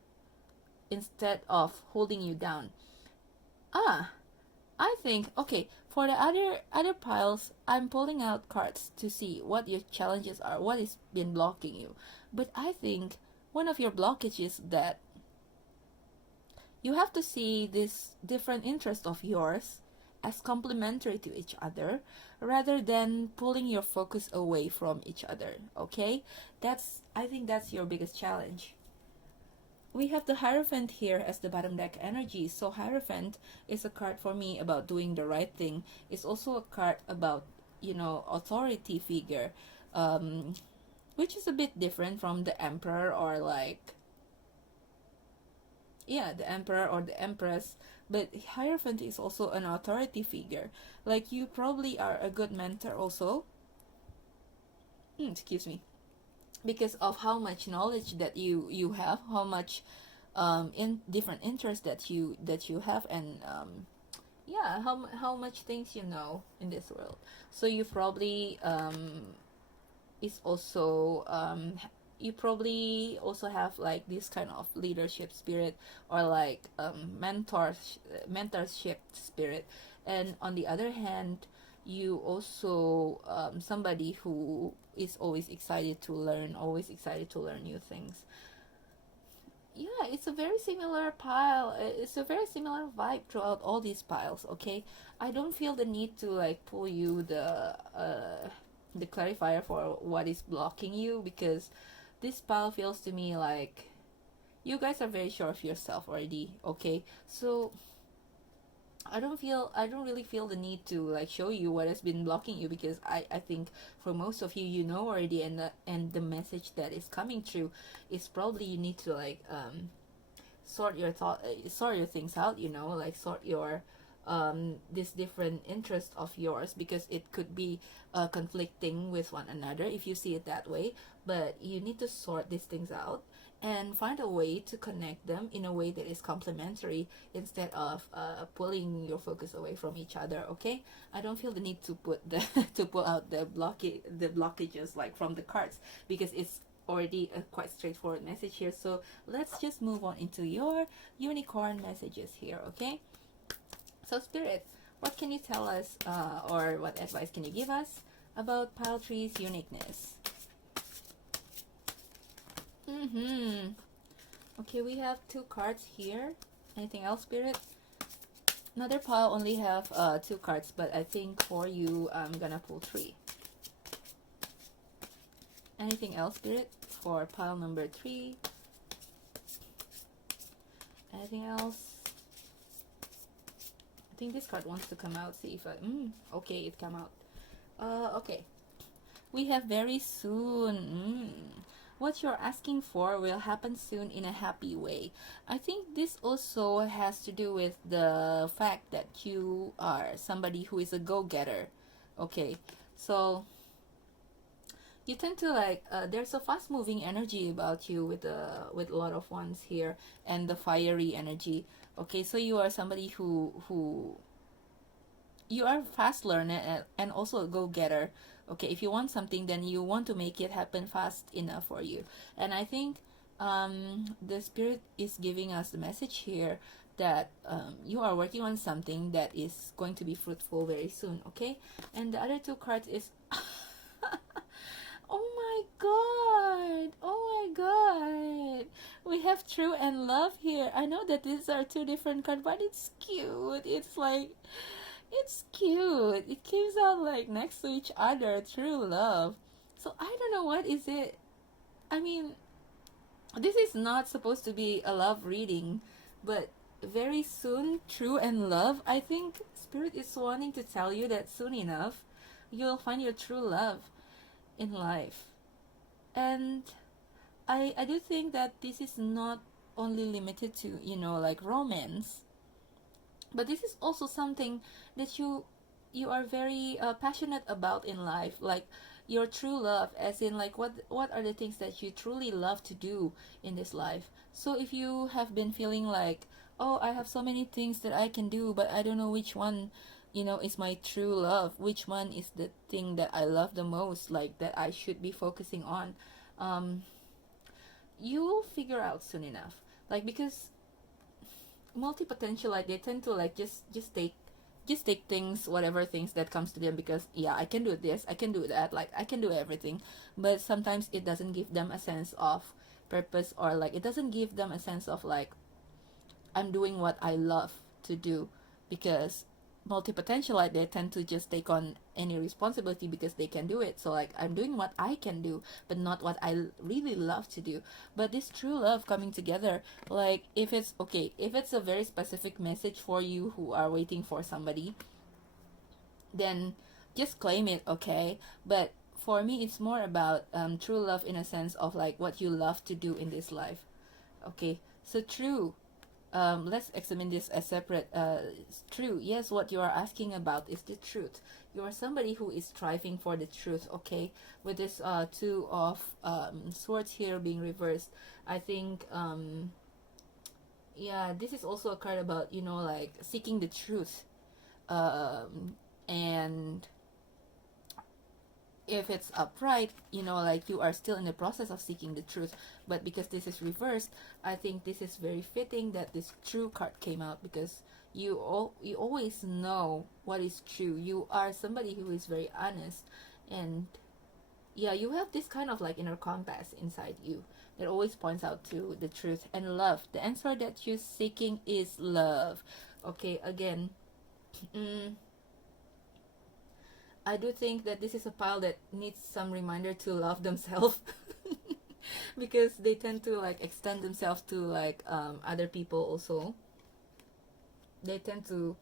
instead of holding you down. Ah, I think okay, for the other piles, I'm pulling out cards to see what your challenges are, what is been blocking you. But I think one of your blockages that you have to see this different interest of yours as complementary to each other rather than pulling your focus away from each other, okay? That's I think that's your biggest challenge. We have the Hierophant here as the bottom deck energy. So Hierophant is a card for me about doing the right thing. It's also a card about, you know, authority figure, um, which is a bit different from the Emperor or like, yeah, the Emperor or the Empress. But Hierophant is also an authority figure. Like you probably are a good mentor also. Excuse me, because of how much knowledge that you have, how much in different interests that you have, and yeah, how much things you know in this world. So you probably is also you probably also have like this kind of leadership spirit or like mentorship spirit. And on the other hand, you also somebody who is always excited to learn, always excited to learn new things. Yeah, it's a very similar pile. It's a very similar vibe throughout all these piles. Okay, I don't feel the need to like pull you the clarifier for what is blocking you, because this pile feels to me like you guys are very sure of yourself already. Okay, so I don't really feel the need to like show you what has been blocking you, because I think for most of you, you know already. And the message that is coming through is probably you need to like sort your things out, you know, like sort your this different interest of yours, because it could be conflicting with one another if you see it that way. But you need to sort these things out and find a way to connect them in a way that is complementary, instead of pulling your focus away from each other. Okay, I don't feel the need to put the to pull out the blockages like from the cards, because it's already a quite straightforward message here. So let's just move on into your unicorn messages here. Okay, so Spirit, what can you tell us, or what advice can you give us about pile three's uniqueness? Okay, we have two cards here. Anything else, Spirit? Another pile only have two cards, but I think for you, I'm gonna pull three. Anything else, Spirit, for pile number three? Anything else? I think this card wants to come out. See if I... okay, it come out. Okay. We have very soon. What you're asking for will happen soon in a happy way. I think this also has to do with the fact that you are somebody who is a go-getter. Okay, so you tend to like there's a fast-moving energy about you with a lot of ones here, and the fiery energy. Okay, so you are somebody who you are a fast learner and also a go-getter. Okay, if you want something, then you want to make it happen fast enough for you. And I think the Spirit is giving us the message here that you are working on something that is going to be fruitful very soon. Okay, and the other two cards is oh my god, oh my god, we have true and love here. I know that these are two different cards, but it's cute. It's like, it's cute. It comes out like next to each other. True love. So I don't know what is it. I mean, this is not supposed to be a love reading, but very soon, true and love. I think Spirit is wanting to tell you that soon enough, you'll find your true love in life. And I do think that this is not only limited to, you know, like romance, but this is also something that you are very passionate about in life, like your true love, as in like what are the things that you truly love to do in this life. So if you have been feeling like, oh, I have so many things that I can do, but I don't know which one, you know, is my true love, which one is the thing that I love the most, like that I should be focusing on, um you will figure out soon enough, like, because multi-potential, like, they tend to like just take things, whatever things that comes to them, because yeah, I can do this, I can do that, like I can do everything. But sometimes it doesn't give them a sense of purpose, or like it doesn't give them a sense of like, I'm doing what I love to do. Because multi-potentialite, they tend to just take on any responsibility because they can do it. So like, I'm doing what I can do, but not what I really love to do. But this true love coming together, like, if it's okay, if it's a very specific message for you who are waiting for somebody, then just claim it, okay? But for me, it's more about true love in a sense of like what you love to do in this life. Okay, so true, let's examine this as separate. It's true, yes, what you are asking about is the truth. You are somebody who is striving for the truth, okay? With this two of swords here being reversed, I think, yeah, this is also a card about, you know, like seeking the truth. And if it's upright, you know, like you are still in the process of seeking the truth. But because this is reversed, I think this is very fitting that this true card came out, because you always know what is true. You are somebody who is very honest, and yeah, you have this kind of like inner compass inside you that always points out to the truth and love. The answer that you're seeking is love. Okay, again, I do think that this is a pile that needs some reminder to love themselves. Because they tend to like extend themselves to like other people also. They tend to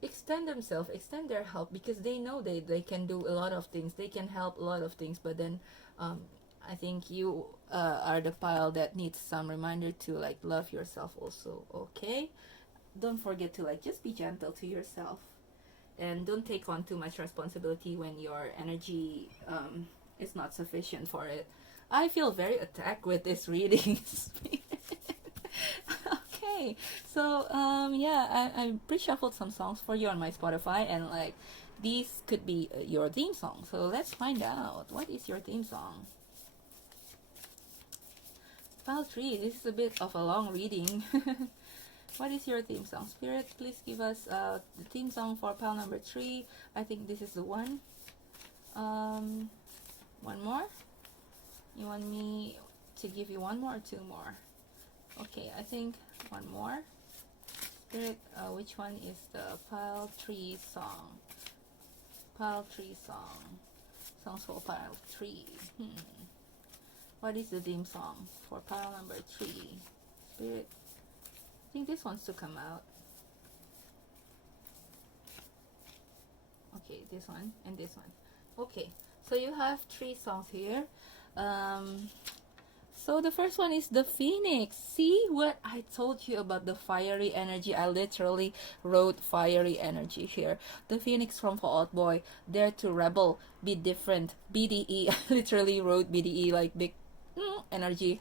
extend themselves, extend their help, because they know they can do a lot of things, they can help a lot of things. But then I think you are the pile that needs some reminder to like love yourself also, okay? Don't forget to like just be gentle to yourself, and don't take on too much responsibility when your energy is not sufficient for it. I feel very attacked with this reading. Okay, so yeah, I pre-shuffled some songs for you on my Spotify, and like these could be your theme song. So let's find out, what is your theme song? Pile 3, this is a bit of a long reading. What is your theme song? Spirit, please give us the theme song for pile number 3. I think this is the one. One more? You want me to give you one more or two more? Okay, I think one more. Spirit, which one is the pile 3 song? Pile 3 song. Songs for pile 3. What is the theme song for pile number 3? Spirit, I think this wants to come out. Okay, this one and this one. Okay, so you have 3 songs here. So the first one is the Phoenix. See what I told you about the fiery energy? I literally wrote fiery energy here. The Phoenix from Fall Out Boy, dare to rebel, be different, BDE. I literally wrote BDE, like big energy.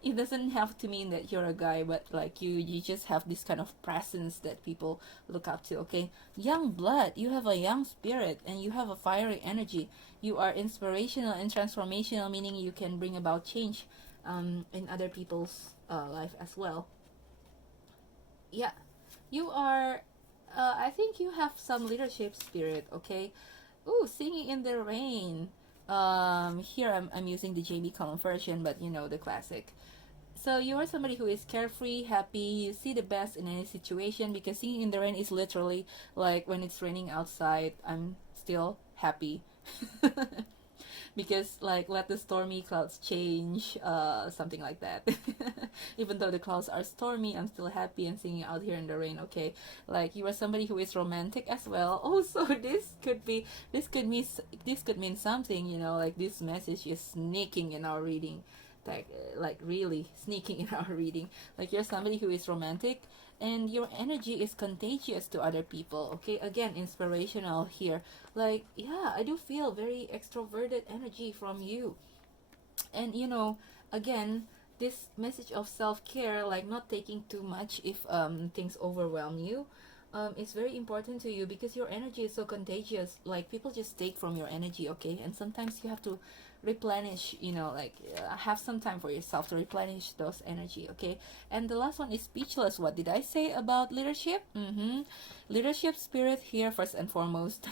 It doesn't have to mean that you're a guy, but like you just have this kind of presence that people look up to, okay? Young blood, you have a young spirit, and you have a fiery energy. You are inspirational and transformational, meaning you can bring about change in other people's life as well. Yeah, you are, I think you have some leadership spirit, okay? Ooh, singing in the rain. Here I'm using the JB Collin version, but you know, the classic. So you are somebody who is carefree, happy, you see the best in any situation, because singing in the rain is literally like when it's raining outside, I'm still happy. because like let the stormy clouds change, something like that. Even though the clouds are stormy, I'm still happy and singing out here in the rain. Okay, like you are somebody who is romantic as well. Also, this could mean something. You know, like this message is sneaking in our reading, like really sneaking in our reading. Like you're somebody who is romantic and your energy is contagious to other people. Okay, again, inspirational here. Like, yeah, I do feel very extroverted energy from you. And you know, again, this message of self-care, like not taking too much if things overwhelm you, it's very important to you because your energy is so contagious. Like people just take from your energy. Okay, and sometimes you have to replenish, you know, like have some time for yourself to replenish those energy. Okay, and the last one is speechless. What did I say about leadership? Leadership spirit here first and foremost.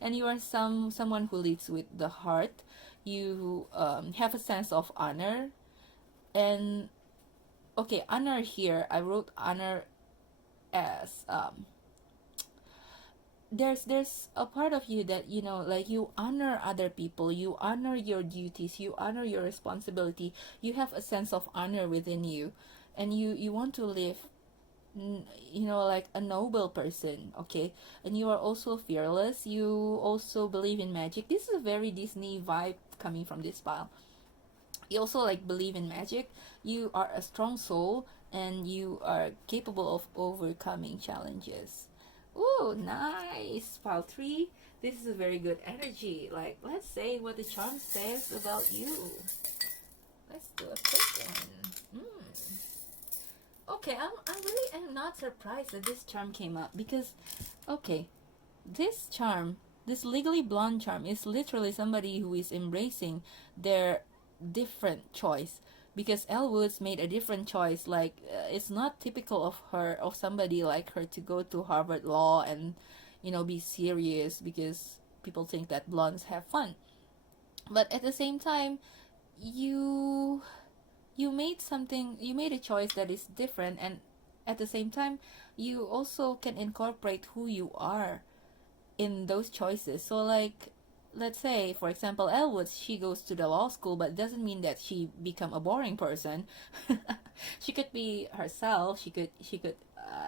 And you are someone who leads with the heart. You have a sense of honor. And okay, honor here, I wrote honor as there's a part of you that, you know, like you honor other people, you honor your duties, you honor your responsibility, you have a sense of honor within you, and you want to live, you know, like a noble person. Okay, and you are also fearless, you also believe in magic. This is a very Disney vibe coming from this file. You also like believe in magic, you are a strong soul, and you are capable of overcoming challenges. Ooh, nice. Pile 3. This is a very good energy. Like, let's say what the charm says about you. Let's do a quick one. Okay, I really am not surprised that this charm came up because, okay, this charm, this legally blonde charm, is literally somebody who is embracing their different choice, because Elle Woods made a different choice. Like it's not typical of her, of somebody like her, to go to Harvard Law and, you know, be serious because people think that blondes have fun. But at the same time, you you made a choice that is different, and at the same time you also can incorporate who you are in those choices. So like, let's say for example Elwood, she goes to the law school, but it doesn't mean that she become a boring person. She could be herself. She could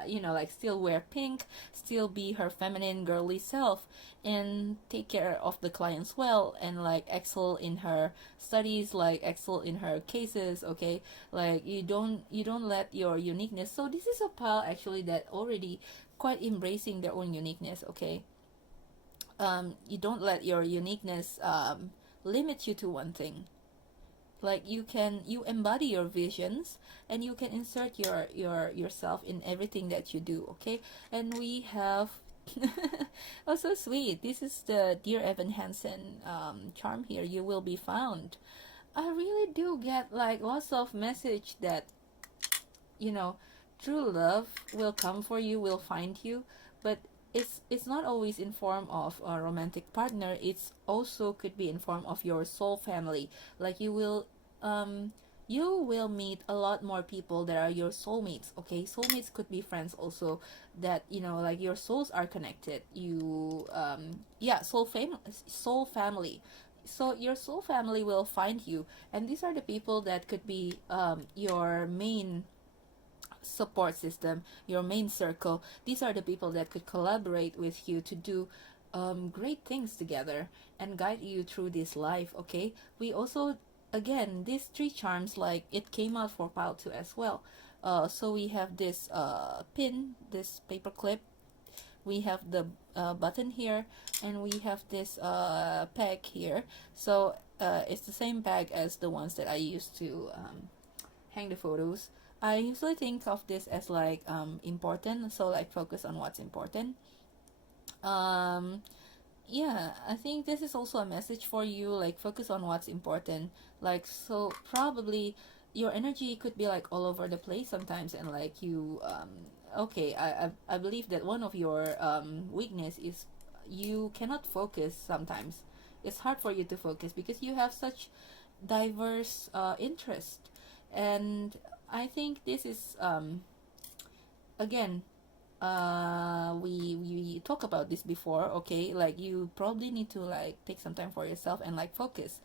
you know, like still wear pink, still be her feminine girly self, and take care of the clients well, and like excel in her studies, like excel in her cases. Okay, like you don't let your uniqueness. So this is a pile actually that already quite embracing their own uniqueness. Okay, you don't let your uniqueness limit you to one thing. Like you embody your visions, and you can insert yourself in everything that you do. Okay, and we have oh, so sweet. This is the Dear Evan Hansen charm here. You will be found. I really do get like lots of message that, you know, true love will come for you, will find you, but it's not always in form of a romantic partner. It's also could be in form of your soul family. Like you will meet a lot more people that are your soulmates. Okay, soulmates could be friends also, that, you know, like your souls are connected. You yeah, soul family. So your soul family will find you, and these are the people that could be your main support system, your main circle. These are the people that could collaborate with you to do great things together and guide you through this life. Okay, we also, again, these three charms, like it came out for pile 2 as well. So we have this pin, this paper clip, we have the button here, and we have this peg here. So it's the same peg as the ones that I used to hang the photos. I usually think of this as like important, so like focus on what's important. Yeah, I think this is also a message for you, like focus on what's important. Like, so probably your energy could be like all over the place sometimes, and like you okay, I believe that one of your weakness is you cannot focus sometimes. It's hard for you to focus because you have such diverse interest. And I think this is again we talked about this before, okay? Like you probably need to like take some time for yourself and like focus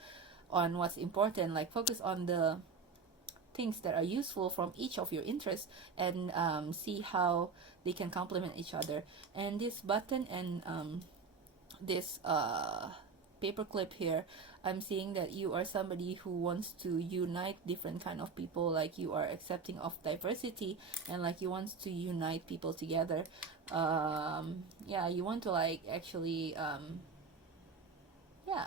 on what's important, like focus on the things that are useful from each of your interests, and see how they can complement each other. And this button and this paper clip here, I'm seeing that you are somebody who wants to unite different kind of people, like you are accepting of diversity, and like you want to unite people together. Yeah, you want to like actually yeah,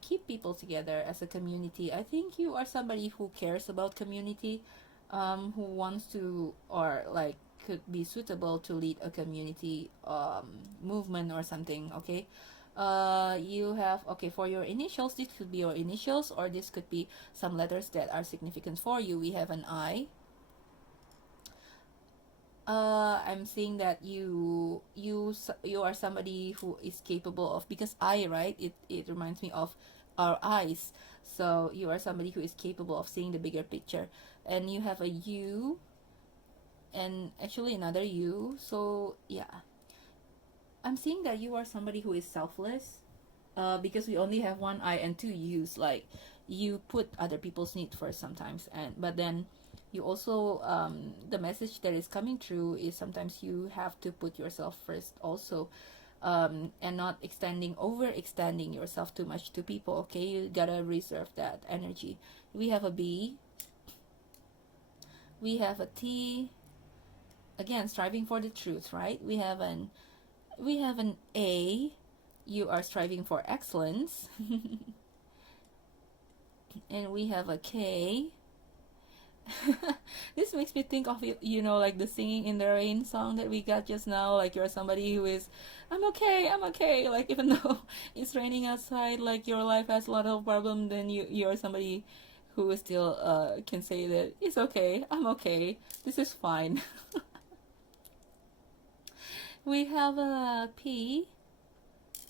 keep people together as a community. I think you are somebody who cares about community, who wants to, or like could be suitable to lead a community movement or something, okay? You have, okay, for your initials, this could be your initials, or this could be some letters that are significant for you. We have an I. I'm seeing that you are somebody who is capable of, because I, right, it reminds me of our eyes, so you are somebody who is capable of seeing the bigger picture. And you have a U, and actually another U. So yeah, I'm seeing that you are somebody who is selfless, because we only have one I and two U's. Like you put other people's needs first sometimes, and but then you also the message that is coming through is sometimes you have to put yourself first also, and not overextending yourself too much to people, okay? You gotta reserve that energy. We have a B, we have a T, again striving for the truth, right? We have an A, you are striving for excellence. And we have a K. This makes me think of, you know, like the Singing in the Rain song that we got just now. Like you're somebody who is, I'm okay. Like even though it's raining outside, like your life has a lot of problem, then you're somebody who still can say that it's okay, I'm okay, this is fine. We have a P,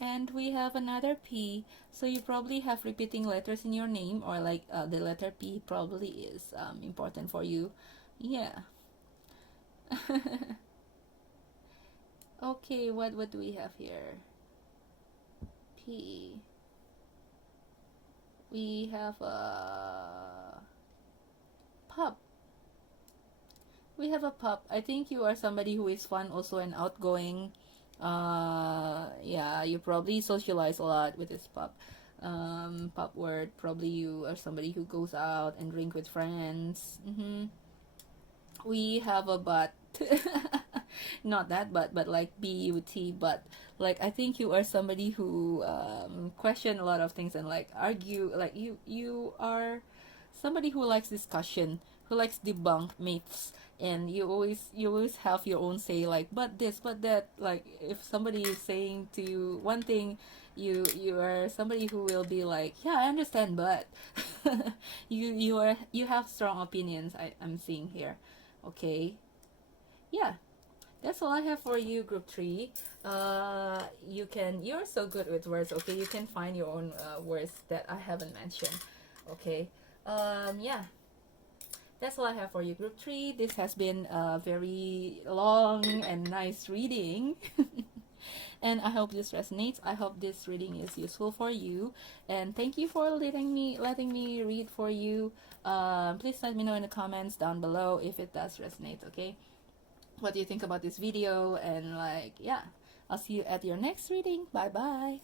and we have another P. So you probably have repeating letters in your name, or like the letter P probably is important for you. Yeah. Okay, what do we have here? P. We have a pup. We have a pup. I think you are somebody who is fun also and outgoing. Yeah, you probably socialize a lot with this pup. Pup word, probably you are somebody who goes out and drink with friends. We have a butt. Not that but like B-U-T, but like I think you are somebody who question a lot of things and like argue. Like you are somebody who likes discussion, who likes debunk myths, and you always have your own say, like but this, but that. Like if somebody is saying to you one thing, you are somebody who will be like, yeah, I understand, but you have strong opinions. I'm seeing here. Okay, yeah, that's all I have for you, group 3. You're so good with words, okay? You can find your own words that I haven't mentioned, okay? Yeah, that's all I have for you, group 3. This has been a very long and nice reading. And I hope this resonates. I hope this reading is useful for you. And thank you for letting me read for you. Please let me know in the comments down below if it does resonate, okay? What do you think about this video? And like, yeah, I'll see you at your next reading. Bye bye.